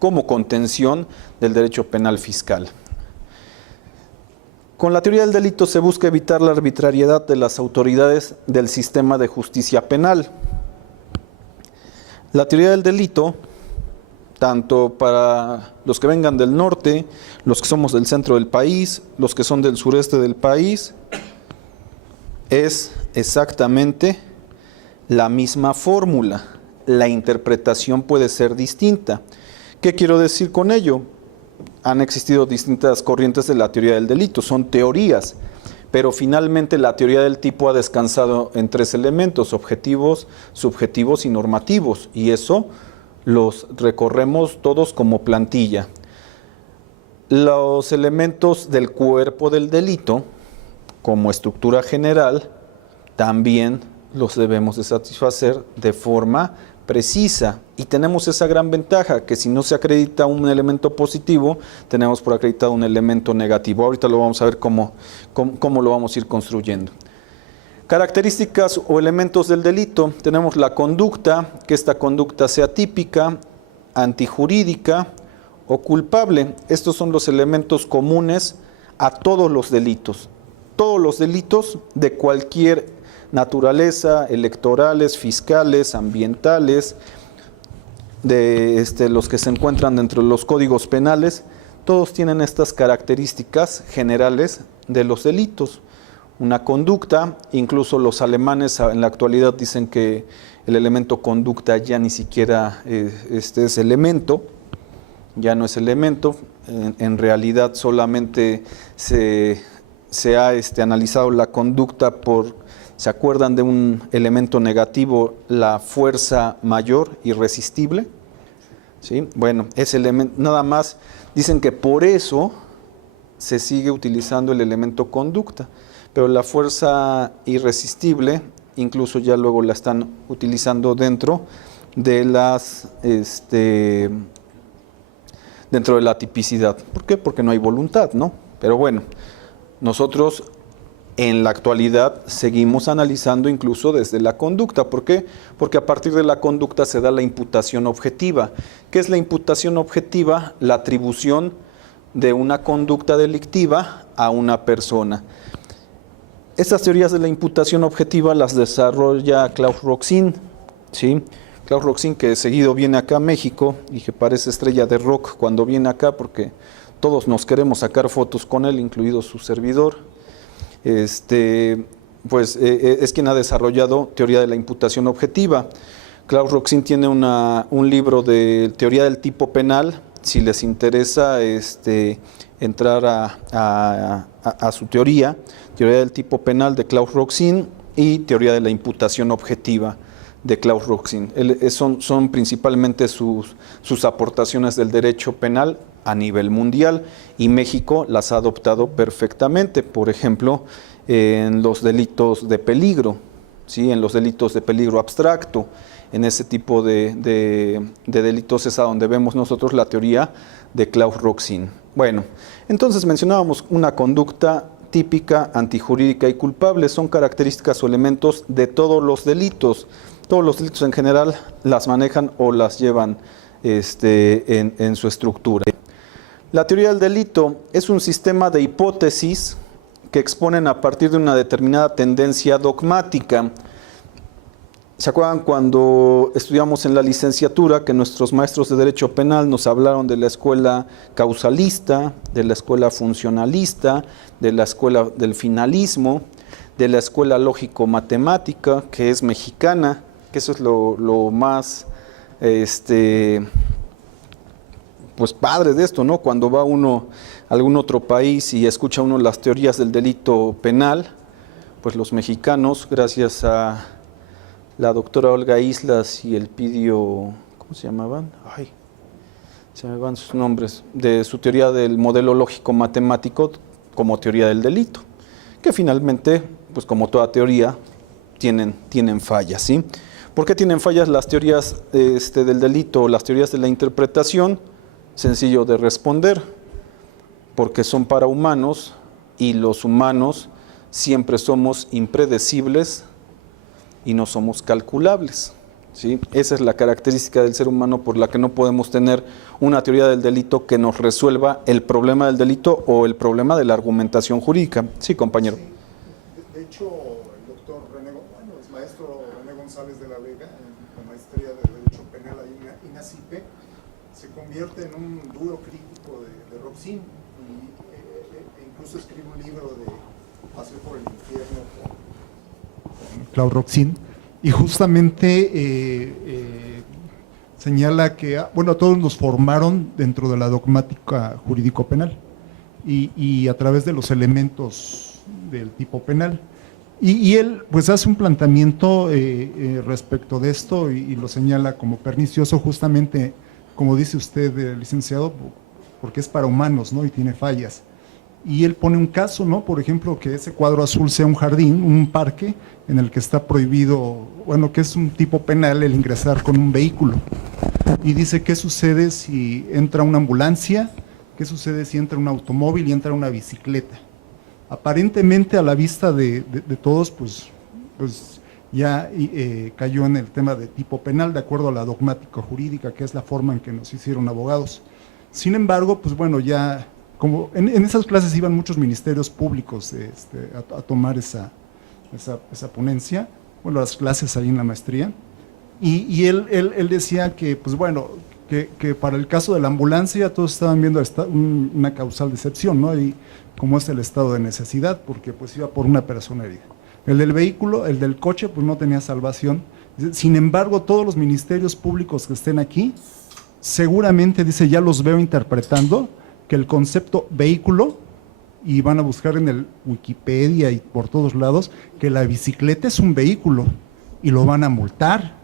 como contención del derecho penal fiscal. Con la teoría del delito se busca evitar la arbitrariedad de las autoridades del sistema de justicia penal. La teoría del delito, tanto para los que vengan del norte, los que somos del centro del país, los que son del sureste del país, es exactamente la misma fórmula. La interpretación puede ser distinta. ¿Qué quiero decir con ello? Han existido distintas corrientes de la teoría del delito, son teorías, pero finalmente la teoría del tipo ha descansado en tres elementos: objetivos, subjetivos y normativos, y eso los recorremos todos como plantilla. Los elementos del cuerpo del delito, como estructura general, también los debemos de satisfacer de forma precisa, y tenemos esa gran ventaja, que si no se acredita un elemento positivo, tenemos por acreditado un elemento negativo. Ahorita lo vamos a ver cómo lo vamos a ir construyendo. Características o elementos del delito: tenemos la conducta, que esta conducta sea típica, antijurídica o culpable. Estos son los elementos comunes a todos los delitos. Todos los delitos de cualquier naturaleza, electorales, fiscales, ambientales, de los que se encuentran dentro de los códigos penales, todos tienen estas características generales de los delitos. Una conducta, incluso los alemanes en la actualidad dicen que el elemento conducta ya ni siquiera es elemento, ya no es elemento, en realidad solamente se ha analizado la conducta por, ¿se acuerdan de un elemento negativo? La fuerza mayor irresistible. ¿Sí? Bueno, ese elemento, nada más dicen que por eso se sigue utilizando el elemento conducta, pero la fuerza irresistible incluso ya luego la están utilizando dentro de dentro de la tipicidad. ¿Por qué? Porque no hay voluntad, ¿no? Pero bueno, nosotros en la actualidad seguimos analizando incluso desde la conducta. ¿Por qué? Porque a partir de la conducta se da la imputación objetiva. ¿Qué es la imputación objetiva? La atribución de una conducta delictiva a una persona. Estas teorías de la imputación objetiva las desarrolla Klaus Roxin, ¿sí? Klaus Roxin, que seguido viene acá a México y que parece estrella de rock cuando viene acá, porque todos nos queremos sacar fotos con él, incluido su servidor. Es quien ha desarrollado teoría de la imputación objetiva. Klaus Roxin tiene un libro de teoría del tipo penal. Si les interesa entrar a su teoría del tipo penal de Klaus Roxin y teoría de la imputación objetiva. de Klaus Roxin. Son principalmente sus aportaciones del derecho penal a nivel mundial, y México las ha adoptado perfectamente, por ejemplo, en los delitos de peligro, ¿sí? En los delitos de peligro abstracto. En ese tipo de delitos es a donde vemos nosotros la teoría de Klaus Roxin. Bueno, entonces mencionábamos una conducta típica, antijurídica y culpable. Son características o elementos de todos los delitos. Todos los delitos en general las manejan o las llevan en su estructura. La teoría del delito es un sistema de hipótesis que exponen a partir de una determinada tendencia dogmática. ¿Se acuerdan cuando estudiamos en la licenciatura que nuestros maestros de Derecho Penal nos hablaron de la escuela causalista, de la escuela funcionalista, de la escuela del finalismo, de la escuela lógico-matemática, que es mexicana, que eso es lo más pues padre de esto, ¿no? Cuando va uno a algún otro país y escucha uno las teorías del delito penal, pues los mexicanos, gracias a la doctora Olga Islas y Elpidio, ¿cómo se llamaban? Ay, se me van sus nombres, de su teoría del modelo lógico matemático como teoría del delito, que finalmente, pues como toda teoría, tienen fallas, ¿sí? ¿Por qué tienen fallas las teorías del delito, las teorías de la interpretación? Sencillo de responder, porque son para humanos y los humanos siempre somos impredecibles y no somos calculables, ¿sí? Esa es la característica del ser humano por la que no podemos tener una teoría del delito que nos resuelva el problema del delito o el problema de la argumentación jurídica. Sí, compañero. Sí. De hecho, el doctor es maestro René González de la Vega, en la maestría de Derecho Penal ahí en INACIPE, se convierte en un duro crítico de Roxin e incluso escribe un libro de Paseo por el Infierno con Klaus Roxin, y justamente señala que, bueno, a todos nos formaron dentro de la dogmática jurídico-penal y a través de los elementos del tipo penal. Y él pues hace un planteamiento respecto de esto y lo señala como pernicioso, justamente como dice usted, licenciado, porque es para humanos, ¿no? Y tiene fallas. Y él pone un caso, ¿no? Por ejemplo, que ese cuadro azul sea un jardín, un parque, en el que está prohibido, bueno, que es un tipo penal el ingresar con un vehículo. Y dice, ¿qué sucede si entra una ambulancia? ¿Qué sucede si entra un automóvil y entra una bicicleta? Aparentemente, a la vista de todos, pues ya cayó en el tema de tipo penal, de acuerdo a la dogmática jurídica, que es la forma en que nos hicieron abogados. Sin embargo, pues bueno, ya como en esas clases iban muchos ministerios públicos a tomar esa ponencia, bueno, las clases ahí en la maestría, y él decía que, pues bueno, que para el caso de la ambulancia todos estaban viendo una causal de excepción, ¿no? Y como es el estado de necesidad, porque pues iba por una persona herida. El del vehículo, el del coche, pues no tenía salvación. Sin embargo, todos los ministerios públicos que estén aquí, seguramente, dice, ya los veo interpretando que el concepto vehículo, y van a buscar en el Wikipedia y por todos lados, que la bicicleta es un vehículo y lo van a multar,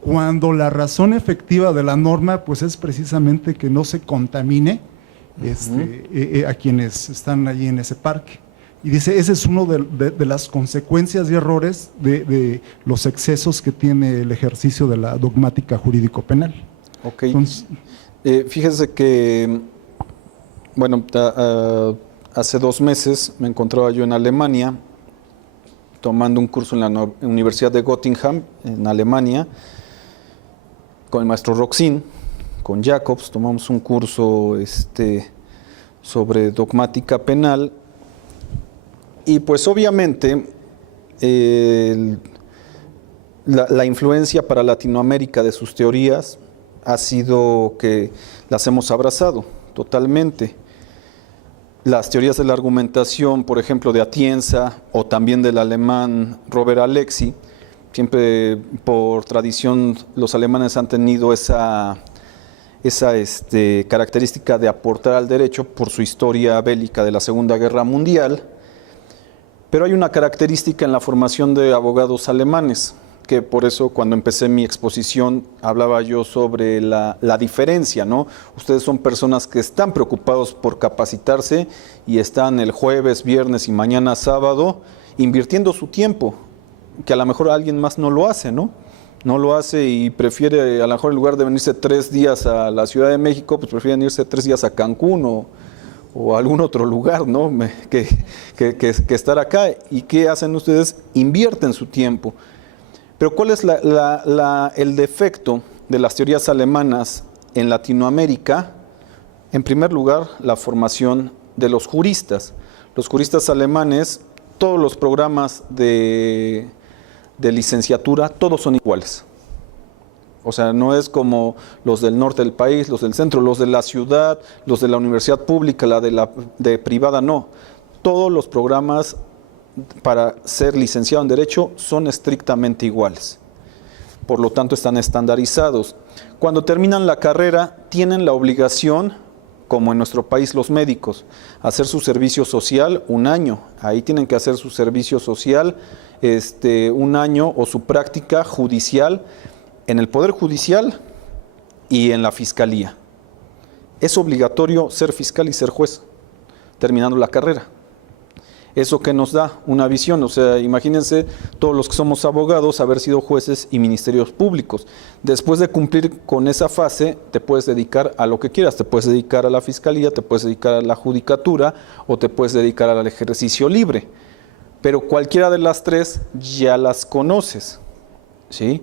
cuando la razón efectiva de la norma pues es precisamente que no se contamine a quienes están allí en ese parque. Y dice, ese es uno de las consecuencias y errores de los excesos que tiene el ejercicio de la dogmática jurídico-penal. Ok. Entonces, fíjese que, bueno, hace 2 meses me encontraba yo en Alemania tomando un curso en la Universidad de Göttingen, en Alemania, con el maestro Roxin, con Jacobs. Tomamos un curso sobre dogmática penal. Y pues obviamente la influencia para Latinoamérica de sus teorías ha sido que las hemos abrazado totalmente. Las teorías de la argumentación, por ejemplo, de Atienza o también del alemán Robert Alexi, siempre por tradición los alemanes han tenido esa característica de aportar al derecho por su historia bélica de la Segunda Guerra Mundial. Pero hay una característica en la formación de abogados alemanes que por eso cuando empecé mi exposición hablaba yo sobre la diferencia, ¿no? Ustedes son personas que están preocupados por capacitarse y están el jueves, viernes y mañana sábado invirtiendo su tiempo, que a lo mejor alguien más no lo hace, ¿no? No lo hace y prefiere, a lo mejor en lugar de venirse 3 días a la Ciudad de México, pues prefieren irse 3 días a Cancún o a algún otro lugar, ¿no? que estar acá. ¿Y qué hacen ustedes? Invierten su tiempo. Pero ¿cuál es el defecto de las teorías alemanas en Latinoamérica? En primer lugar, la formación de los juristas. Los juristas alemanes, todos los programas de licenciatura, todos son iguales. O sea, no es como los del norte del país, los del centro, los de la ciudad, los de la universidad pública, la de privada, no. Todos los programas para ser licenciado en Derecho son estrictamente iguales. Por lo tanto, están estandarizados. Cuando terminan la carrera, tienen la obligación, como en nuestro país los médicos, hacer su servicio social 1 año. Ahí tienen que hacer su servicio social 1 año o su práctica judicial en el Poder Judicial y en la Fiscalía. Es obligatorio ser fiscal y ser juez, terminando la carrera. ¿Eso que nos da? Una visión. O sea, imagínense todos los que somos abogados haber sido jueces y ministerios públicos. Después de cumplir con esa fase, te puedes dedicar a lo que quieras. Te puedes dedicar a la fiscalía, te puedes dedicar a la judicatura o te puedes dedicar al ejercicio libre. Pero cualquiera de las 3 ya las conoces, ¿sí?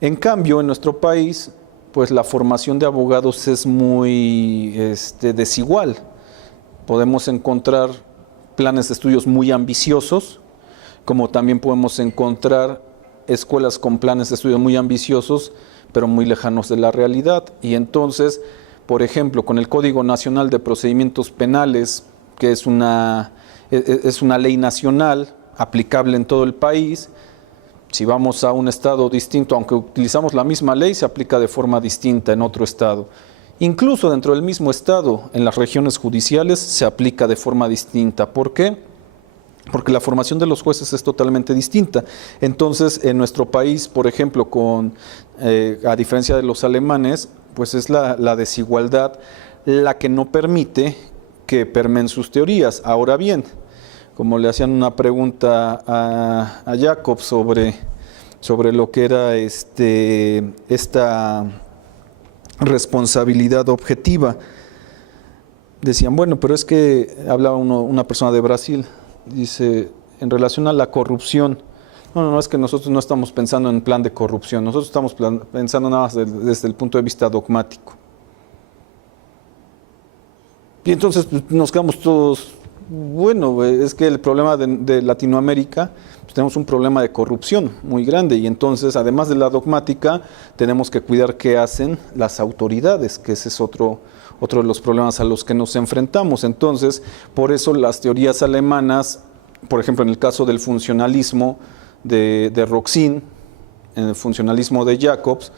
En cambio, en nuestro país, pues la formación de abogados es muy desigual. Podemos encontrar planes de estudios muy ambiciosos, como también podemos encontrar escuelas con planes de estudios muy ambiciosos, pero muy lejanos de la realidad. Y entonces, por ejemplo, con el Código Nacional de Procedimientos Penales, que es una ley nacional aplicable en todo el país, si vamos a un estado distinto, aunque utilizamos la misma ley, se aplica de forma distinta en otro estado. Incluso dentro del mismo estado, en las regiones judiciales, se aplica de forma distinta. ¿Por qué? Porque la formación de los jueces es totalmente distinta. Entonces, en nuestro país, por ejemplo, a diferencia de los alemanes, pues es la desigualdad la que no permite que permeen sus teorías. Ahora bien, como le hacían una pregunta a Jacob sobre lo que era esta responsabilidad objetiva, decían, bueno, pero es que hablaba una persona de Brasil, dice, en relación a la corrupción, no, es que nosotros no estamos pensando en plan de corrupción, nosotros estamos pensando nada más desde el punto de vista dogmático. Y entonces pues, nos quedamos todos, bueno, es que el problema de Latinoamérica, pues tenemos un problema de corrupción muy grande y entonces, además de la dogmática, tenemos que cuidar qué hacen las autoridades, que ese es otro de los problemas a los que nos enfrentamos. Entonces, por eso las teorías alemanas, por ejemplo, en el caso del funcionalismo de Roxin, en el funcionalismo de Jacobs,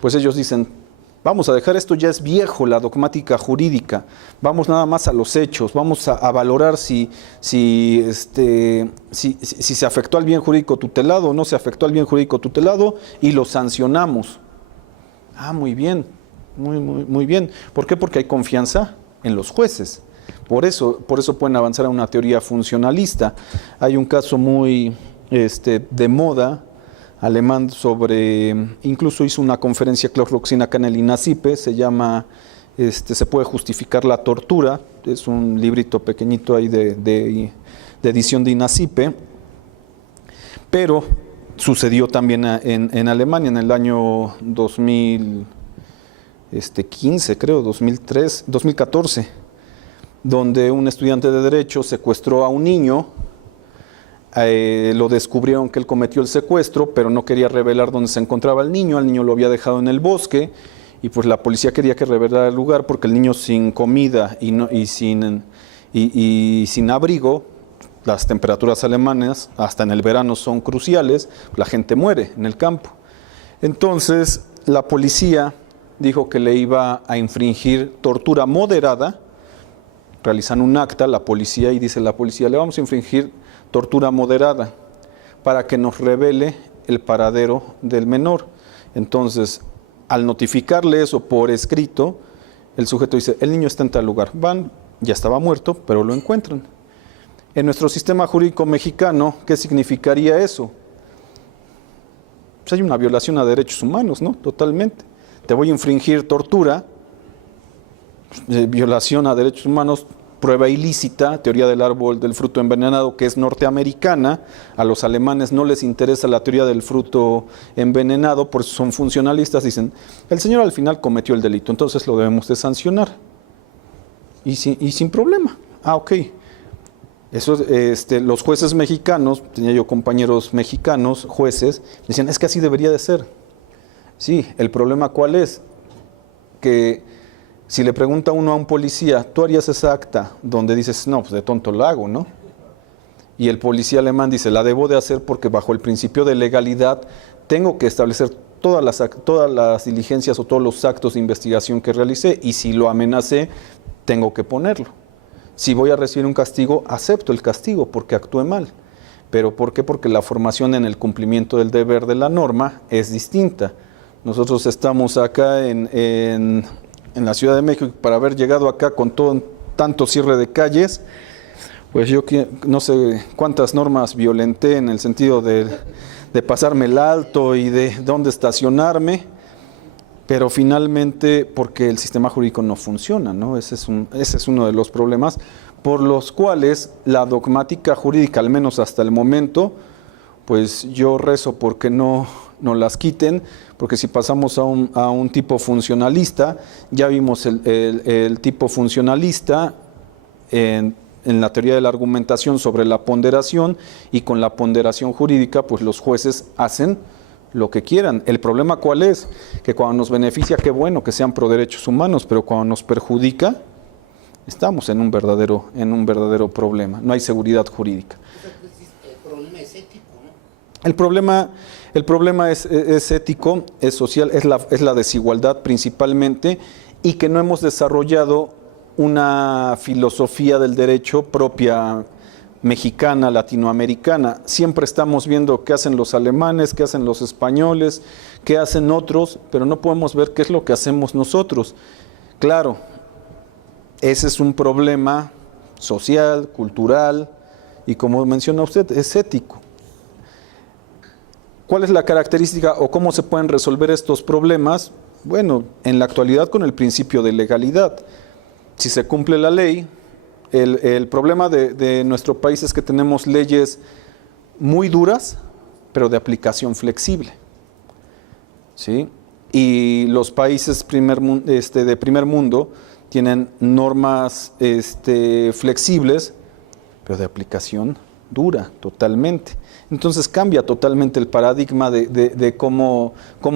pues ellos dicen, vamos a dejar esto, ya es viejo, la dogmática jurídica, vamos nada más a los hechos, vamos a valorar si se afectó al bien jurídico tutelado o no se afectó al bien jurídico tutelado y lo sancionamos. Ah, muy bien, muy bien. ¿Por qué? Porque hay confianza en los jueces. Por eso pueden avanzar a una teoría funcionalista. Hay un caso muy de moda alemán incluso hizo una conferencia Klaus Roxin acá en el INACIPE, se llama Se puede justificar la tortura, es un librito pequeñito ahí de edición de INACIPE, pero sucedió también en Alemania en el año 2015, creo, 2014, donde un estudiante de Derecho secuestró a un niño. Lo descubrieron que él cometió el secuestro, pero no quería revelar dónde se encontraba el niño lo había dejado en el bosque, y pues la policía quería que revelara el lugar, porque el niño sin comida y sin abrigo, las temperaturas alemanas, hasta en el verano son cruciales, la gente muere en el campo. Entonces, la policía dijo que le iba a infringir tortura moderada, realizan un acta, la policía, le vamos a infringir tortura moderada para que nos revele el paradero del menor. Entonces, al notificarle eso por escrito, el sujeto dice, el niño está en tal lugar. Van, ya estaba muerto, pero lo encuentran. En nuestro sistema jurídico mexicano, ¿qué significaría eso? Pues hay una violación a derechos humanos, ¿no? Totalmente. Te voy a infringir tortura, violación a derechos humanos, prueba ilícita, teoría del árbol del fruto envenenado, que es norteamericana. A los alemanes no les interesa la teoría del fruto envenenado, por eso son funcionalistas, dicen, el señor al final cometió el delito, entonces lo debemos de sancionar. Y sin problema. Ah, ok. Eso, los jueces mexicanos, tenía yo compañeros mexicanos, jueces, decían, es que así debería de ser. Sí, el problema ¿cuál es? Que si le pregunta uno a un policía, ¿tú harías esa acta? Donde dices, no, pues de tonto la hago, ¿no? Y el policía alemán dice, la debo de hacer porque bajo el principio de legalidad tengo que establecer todas las diligencias o todos los actos de investigación que realicé, y si lo amenacé, tengo que ponerlo. Si voy a recibir un castigo, acepto el castigo porque actué mal. ¿Pero por qué? Porque la formación en el cumplimiento del deber de la norma es distinta. Nosotros estamos acá en la Ciudad de México, para haber llegado acá con tanto cierre de calles, pues yo no sé cuántas normas violenté en el sentido de pasarme el alto y de dónde estacionarme, pero finalmente porque el sistema jurídico no funciona, ¿no? Ese es uno de los problemas por los cuales la dogmática jurídica, al menos hasta el momento, pues yo rezo porque no las quiten, porque si pasamos a un tipo funcionalista, ya vimos el tipo funcionalista en la teoría de la argumentación sobre la ponderación, y con la ponderación jurídica, pues los jueces hacen lo que quieran. El problema ¿cuál es? Que cuando nos beneficia, qué bueno que sean pro derechos humanos, pero cuando nos perjudica, estamos en un verdadero problema. No hay seguridad jurídica. El problema es ético, ¿no? El problema es ético, es social, es la desigualdad principalmente, y que no hemos desarrollado una filosofía del derecho propia mexicana, latinoamericana. Siempre estamos viendo qué hacen los alemanes, qué hacen los españoles, qué hacen otros, pero no podemos ver qué es lo que hacemos nosotros. Claro, ese es un problema social, cultural, y como menciona usted, es ético. ¿Cuál es la característica o cómo se pueden resolver estos problemas? Bueno, en la actualidad con el principio de legalidad. Si se cumple la ley, el problema de nuestro país es que tenemos leyes muy duras, pero de aplicación flexible, ¿sí? Y los países de primer mundo tienen normas flexibles, pero de aplicación dura totalmente. Entonces cambia totalmente el paradigma de cómo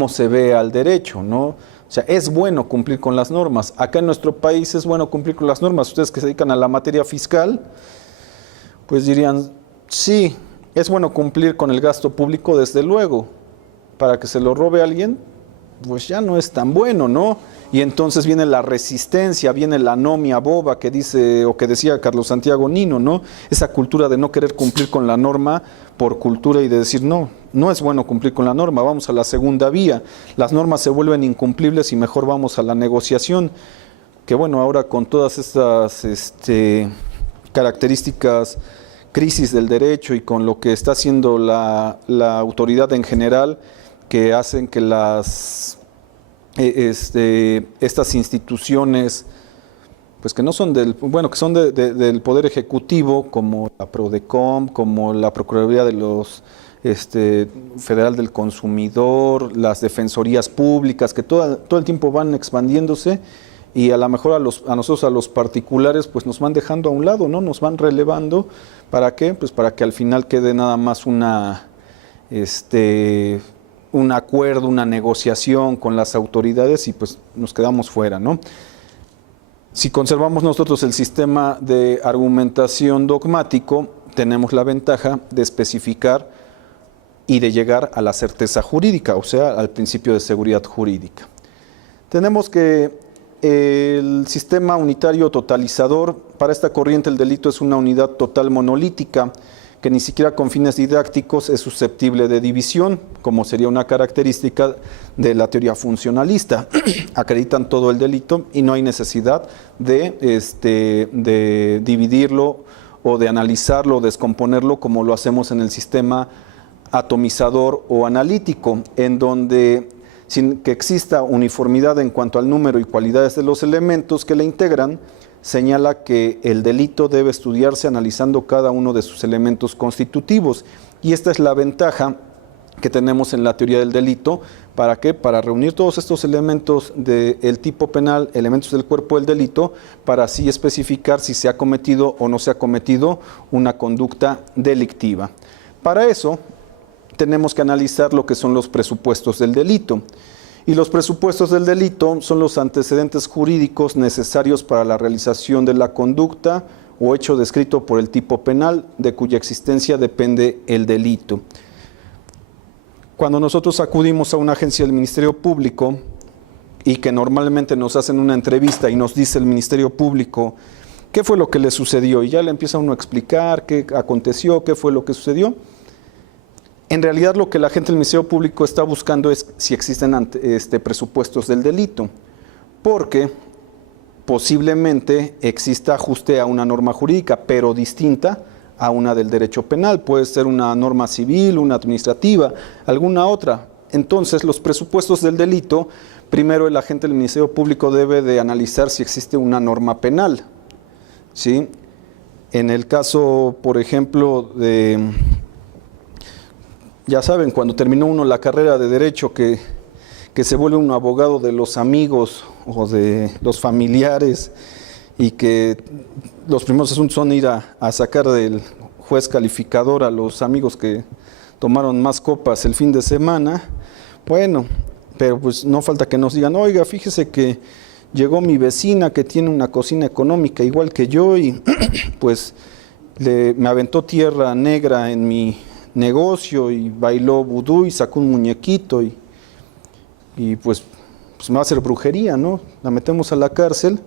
se ve al derecho, ¿no? O sea, es bueno cumplir con las normas. Acá en nuestro país es bueno cumplir con las normas. Ustedes que se dedican a la materia fiscal, pues dirían, sí, es bueno cumplir con el gasto público, desde luego. Para que se lo robe alguien, pues ya no es tan bueno, ¿no? Y entonces viene la resistencia, viene la anomia boba que dice, o que decía Carlos Santiago Nino, ¿no? Esa cultura de no querer cumplir con la norma por cultura y de decir, no es bueno cumplir con la norma, vamos a la segunda vía. Las normas se vuelven incumplibles y mejor vamos a la negociación. Que bueno, ahora con todas estas características, crisis del derecho y con lo que está haciendo la autoridad en general, que hacen que estas instituciones, pues que no son que son del Poder Ejecutivo, como la PRODECOM, como la Procuraduría de los Federal del Consumidor, las Defensorías Públicas, que todo el tiempo van expandiéndose, y a lo mejor a nosotros, a los particulares, pues nos van dejando a un lado, ¿no? Nos van relevando. ¿Para qué? Pues para que al final quede nada más un acuerdo, una negociación con las autoridades, y pues nos quedamos fuera, ¿no? Si conservamos nosotros el sistema de argumentación dogmático, tenemos la ventaja de especificar y de llegar a la certeza jurídica, o sea, al principio de seguridad jurídica. Tenemos que el sistema unitario totalizador, para esta corriente el delito es una unidad total monolítica que ni siquiera con fines didácticos es susceptible de división, como sería una característica de la teoría funcionalista. Acreditan todo el delito y no hay necesidad de dividirlo o de analizarlo o descomponerlo como lo hacemos en el sistema atomizador o analítico, en donde sin que exista uniformidad en cuanto al número y cualidades de los elementos que le integran, señala que el delito debe estudiarse analizando cada uno de sus elementos constitutivos. Y esta es la ventaja que tenemos en la teoría del delito. ¿Para qué? Para reunir todos estos elementos del tipo penal, elementos del cuerpo del delito, para así especificar si se ha cometido o no se ha cometido una conducta delictiva. Para eso tenemos que analizar lo que son los presupuestos del delito. Y los presupuestos del delito son los antecedentes jurídicos necesarios para la realización de la conducta o hecho descrito por el tipo penal de cuya existencia depende el delito. Cuando nosotros acudimos a una agencia del Ministerio Público y que normalmente nos hacen una entrevista y nos dice el Ministerio Público qué fue lo que le sucedió y ya le empieza uno a explicar qué aconteció, qué fue lo que sucedió, en realidad lo que la gente del Ministerio Público está buscando es si existen presupuestos del delito, porque posiblemente exista ajuste a una norma jurídica, pero distinta a una del derecho penal. Puede ser una norma civil, una administrativa, alguna otra. Entonces, los presupuestos del delito, primero el agente del Ministerio Público debe de analizar si existe una norma penal, ¿sí? En el caso, por ejemplo, ya saben, cuando terminó uno la carrera de Derecho, que se vuelve un abogado de los amigos o de los familiares y que los primeros asuntos son ir a sacar del juez calificador a los amigos que tomaron más copas el fin de semana. Bueno, pero pues no falta que nos digan, oiga, fíjese que llegó mi vecina que tiene una cocina económica igual que yo y pues me aventó tierra negra en mi negocio y bailó vudú y sacó un muñequito y pues me va a hacer brujería, ¿no? La metemos a la cárcel,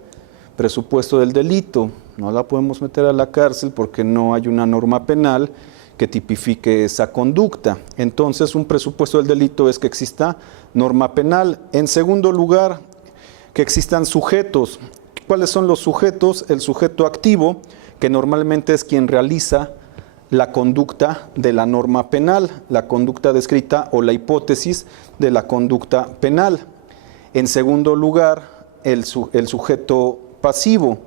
presupuesto del delito, no la podemos meter a la cárcel porque no hay una norma penal que tipifique esa conducta. Entonces, un presupuesto del delito es que exista norma penal. En segundo lugar, que existan sujetos. ¿Cuáles son los sujetos? El sujeto activo, que normalmente es quien realiza la conducta de la norma penal, la conducta descrita o la hipótesis de la conducta penal. En segundo lugar, el sujeto pasivo,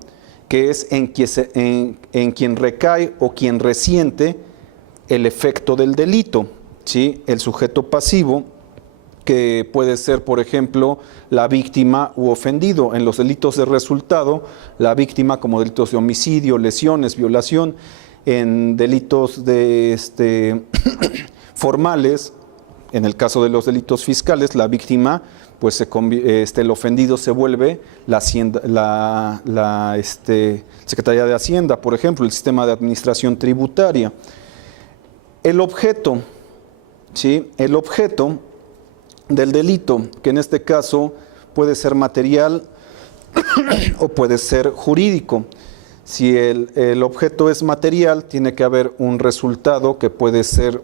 que es en quien recae o quien resiente el efecto del delito, ¿sí? El sujeto pasivo, que puede ser, por ejemplo, la víctima u ofendido. En los delitos de resultado, la víctima como delitos de homicidio, lesiones, violación. En delitos formales, en el caso de los delitos fiscales, la víctima, pues el ofendido se vuelve la Secretaría de Hacienda, por ejemplo, el sistema de administración tributaria. El objeto, ¿sí? El objeto del delito, que en este caso puede ser material o puede ser jurídico. Si el objeto es material, tiene que haber un resultado que puede ser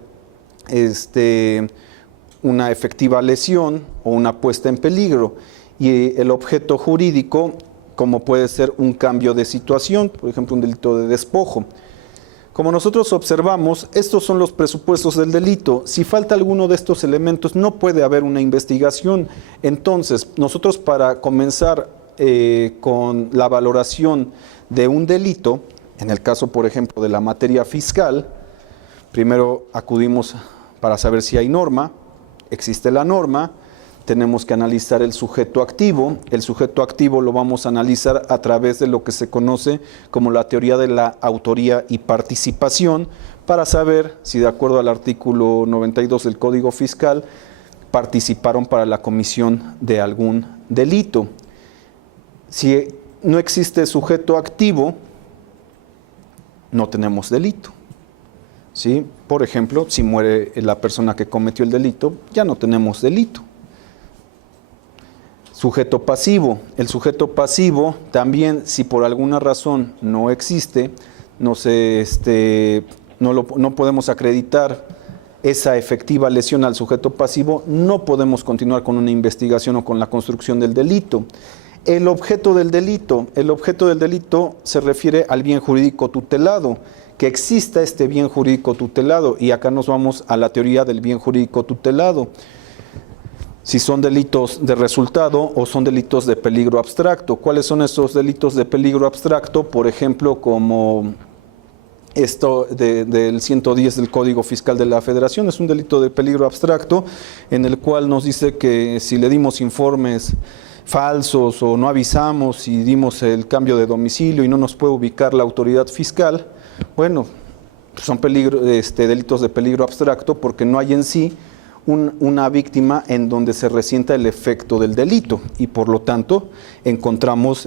una efectiva lesión o una puesta en peligro. Y el objeto jurídico, como puede ser un cambio de situación, por ejemplo, un delito de despojo. Como nosotros observamos, estos son los presupuestos del delito. Si falta alguno de estos elementos, no puede haber una investigación. Entonces, nosotros para comenzar con la valoración de un delito, en el caso, por ejemplo, de la materia fiscal, primero acudimos para saber si hay norma, existe la norma, tenemos que analizar el sujeto activo. El sujeto activo lo vamos a analizar a través de lo que se conoce como la teoría de la autoría y participación, para saber si de acuerdo al artículo 92 del Código Fiscal participaron para la comisión de algún delito. Si no existe sujeto activo, no tenemos delito, ¿sí? Por ejemplo, si muere la persona que cometió el delito, ya no tenemos delito. Sujeto pasivo. El sujeto pasivo también, si por alguna razón no existe, no se no podemos acreditar esa efectiva lesión al sujeto pasivo, no podemos continuar con una investigación o con la construcción del delito. El objeto del delito se refiere al bien jurídico tutelado, que exista este bien jurídico tutelado, y acá nos vamos a la teoría del bien jurídico tutelado. Si son delitos de resultado o son delitos de peligro abstracto. ¿Cuáles son esos delitos de peligro abstracto? Por ejemplo, como esto del 110 del Código Fiscal de la Federación, es un delito de peligro abstracto en el cual nos dice que si le dimos informes falsos o no avisamos y dimos el cambio de domicilio y no nos puede ubicar la autoridad fiscal, bueno, son delitos de peligro abstracto porque no hay en sí una víctima en donde se resienta el efecto del delito y por lo tanto encontramos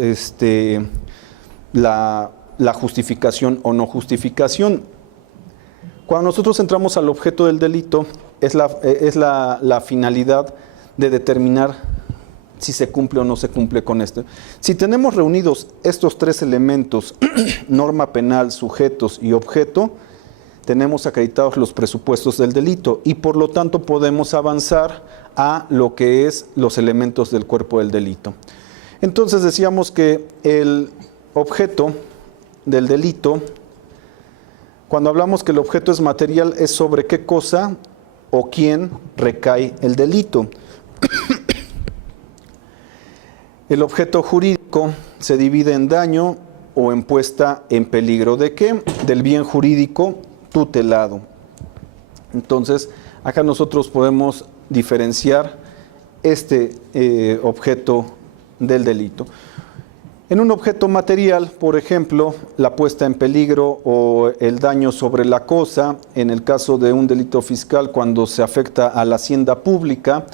la justificación o no justificación. Cuando nosotros entramos al objeto del delito, es la finalidad de determinar si se cumple o no se cumple con esto. Si tenemos reunidos estos tres elementos, norma penal, sujetos y objeto, tenemos acreditados los presupuestos del delito y por lo tanto podemos avanzar a lo que es los elementos del cuerpo del delito. Entonces decíamos que el objeto del delito, cuando hablamos que el objeto es material, es sobre qué cosa o quién recae el delito. El objeto jurídico se divide en daño o en puesta en peligro. ¿De qué? Del bien jurídico tutelado. Entonces, acá nosotros podemos diferenciar este objeto del delito. En un objeto material, por ejemplo, la puesta en peligro o el daño sobre la cosa, en el caso de un delito fiscal, cuando se afecta a la hacienda pública,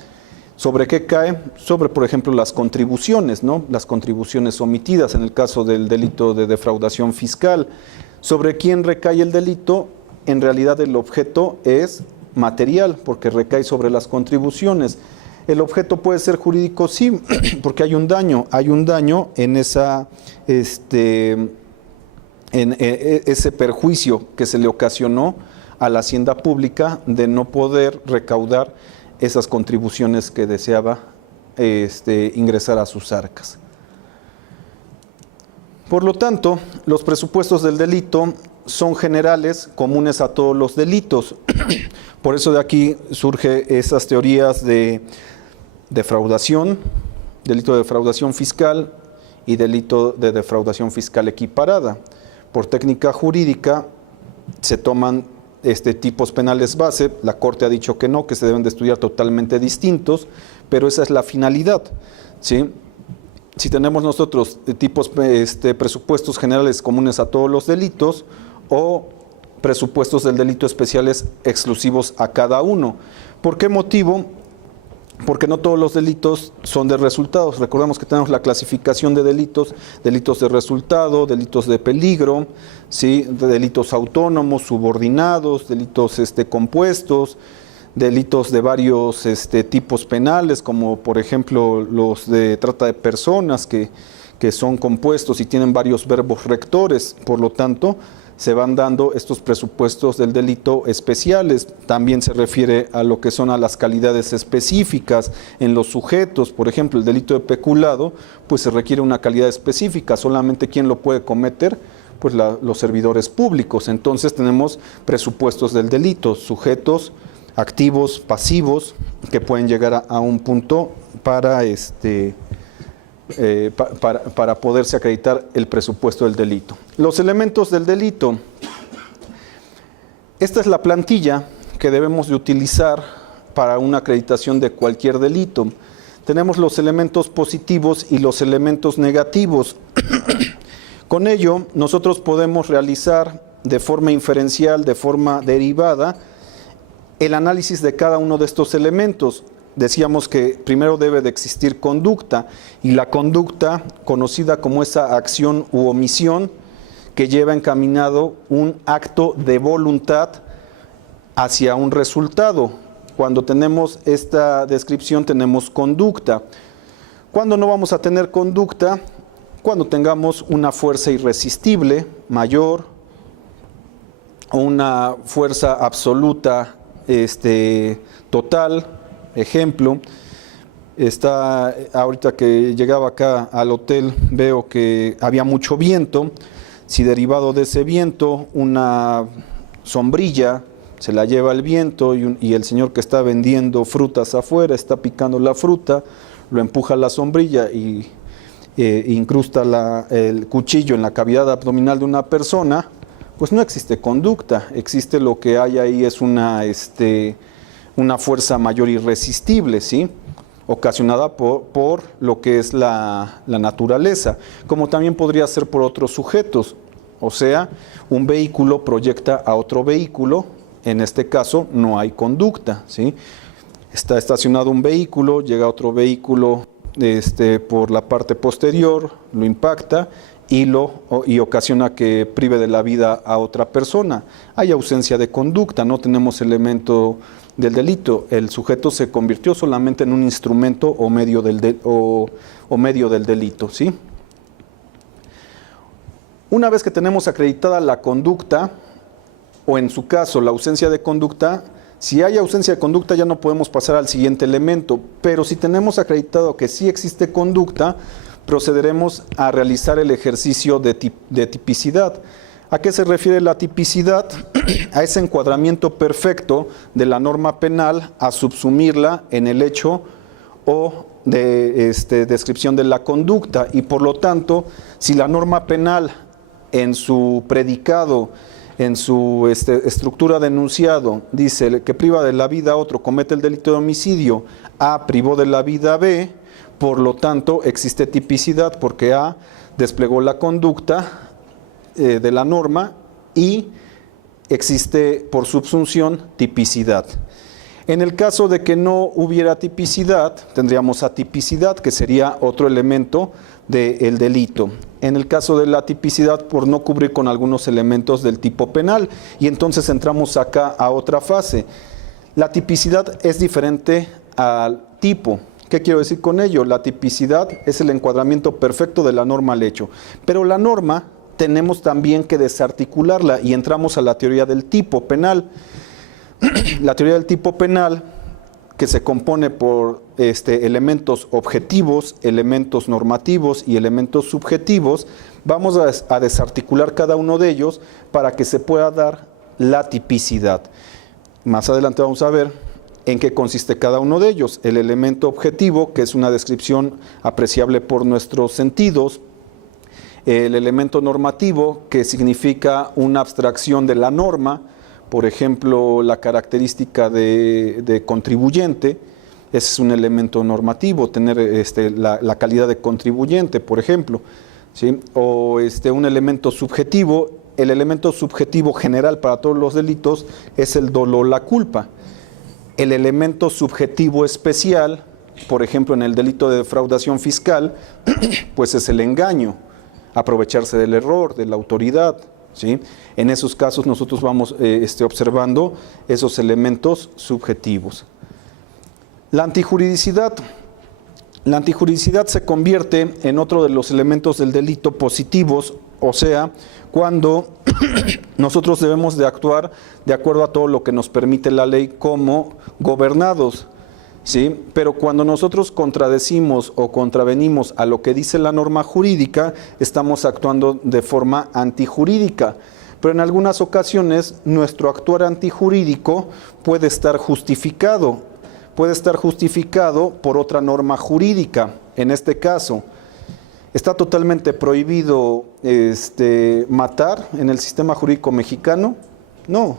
¿sobre qué cae? Sobre, por ejemplo, las contribuciones, ¿no? Las contribuciones omitidas, en el caso del delito de defraudación fiscal. ¿Sobre quién recae el delito? En realidad el objeto es material, porque recae sobre las contribuciones. ¿El objeto puede ser jurídico? Sí, porque hay un daño en ese perjuicio que se le ocasionó a la hacienda pública de no poder recaudar esas contribuciones que deseaba ingresar a sus arcas. Por lo tanto, los presupuestos del delito son generales, comunes a todos los delitos. Por eso de aquí surge esas teorías de defraudación, delito de defraudación fiscal y delito de defraudación fiscal equiparada. Por técnica jurídica se toman tipos penales base, la Corte ha dicho que no, que se deben de estudiar totalmente distintos, pero esa es la finalidad, ¿sí? Si tenemos nosotros presupuestos generales comunes a todos los delitos o presupuestos del delito especiales exclusivos a cada uno. ¿Por qué motivo? Porque no todos los delitos son de resultados. Recordemos que tenemos la clasificación de delitos de resultado, delitos de peligro, ¿sí? Delitos autónomos, subordinados, delitos compuestos, delitos de varios tipos penales, como por ejemplo los de trata de personas que son compuestos y tienen varios verbos rectores. Por lo tanto, se van dando estos presupuestos del delito especiales. También se refiere a lo que son a las calidades específicas en los sujetos. Por ejemplo, el delito de peculado, pues se requiere una calidad específica. Solamente ¿quién lo puede cometer? Pues los servidores públicos. Entonces tenemos presupuestos del delito, sujetos, activos, pasivos, que pueden llegar a un punto para poderse acreditar el presupuesto del delito. Los elementos del delito. Esta es la plantilla que debemos de utilizar para una acreditación de cualquier delito. Tenemos los elementos positivos y los elementos negativos. Con ello, nosotros podemos realizar de forma inferencial, de forma derivada, el análisis de cada uno de estos elementos. Decíamos que primero debe de existir conducta, y la conducta, conocida como esa acción u omisión que lleva encaminado un acto de voluntad hacia un resultado. Cuando tenemos esta descripción tenemos conducta. ¿Cuándo no vamos a tener conducta? Cuando tengamos una fuerza irresistible, mayor una fuerza absoluta total. Ejemplo, ahorita que llegaba acá al hotel, veo que había mucho viento. Si derivado de ese viento, una sombrilla se la lleva el viento y el señor que está vendiendo frutas afuera está picando la fruta, lo empuja la sombrilla y incrusta el cuchillo en la cavidad abdominal de una persona, pues no existe conducta. Existe lo que hay ahí es una fuerza mayor irresistible, ¿sí? Ocasionada por lo que es la naturaleza, como también podría ser por otros sujetos. O sea, un vehículo proyecta a otro vehículo, en este caso no hay conducta, ¿sí? Está estacionado un vehículo, llega otro vehículo por la parte posterior, lo impacta y ocasiona que prive de la vida a otra persona. Hay ausencia de conducta, no tenemos elemento del delito. El sujeto se convirtió solamente en un instrumento o medio del delito, ¿sí? Una vez que tenemos acreditada la conducta, o en su caso la ausencia de conducta, si hay ausencia de conducta ya no podemos pasar al siguiente elemento, pero si tenemos acreditado que sí existe conducta, procederemos a realizar el ejercicio de tipicidad. ¿A qué se refiere la tipicidad? A ese encuadramiento perfecto de la norma penal a subsumirla en el hecho o de descripción de la conducta, y por lo tanto, si la norma penal en su predicado, en su estructura de enunciado, dice que priva de la vida a otro, comete el delito de homicidio, A privó de la vida a B, por lo tanto existe tipicidad porque A desplegó la conducta de la norma y existe por subsunción tipicidad. En el caso de que no hubiera tipicidad, tendríamos atipicidad, que sería otro elemento del delito. En el caso de la tipicidad, por no cubrir con algunos elementos del tipo penal, y entonces entramos acá a otra fase. La tipicidad es diferente al tipo. ¿Qué quiero decir con ello? La tipicidad es el encuadramiento perfecto de la norma al hecho, pero la norma tenemos también que desarticularla y entramos a la teoría del tipo penal. La teoría del tipo penal, que se compone por elementos objetivos, elementos normativos y elementos subjetivos, vamos a desarticular cada uno de ellos para que se pueda dar la tipicidad. Más adelante vamos a ver en qué consiste cada uno de ellos. El elemento objetivo, que es una descripción apreciable por nuestros sentidos. El elemento normativo, que significa una abstracción de la norma. Por ejemplo, la característica de contribuyente, ese es un elemento normativo, tener la calidad de contribuyente, por ejemplo, ¿sí? O un elemento subjetivo. El elemento subjetivo general para todos los delitos es el dolo o la culpa. El elemento subjetivo especial, por ejemplo, en el delito de defraudación fiscal, pues es el engaño, aprovecharse del error, de la autoridad, ¿sí? En esos casos nosotros vamos observando esos elementos subjetivos. La antijuridicidad. La antijuridicidad se convierte en otro de los elementos del delito positivos, o sea, cuando nosotros debemos de actuar de acuerdo a todo lo que nos permite la ley como gobernados, ¿sí? Pero cuando nosotros contradecimos o contravenimos a lo que dice la norma jurídica, estamos actuando de forma antijurídica. Pero en algunas ocasiones nuestro actuar antijurídico puede estar justificado por otra norma jurídica. En este caso, ¿está totalmente prohibido matar en el sistema jurídico mexicano? No,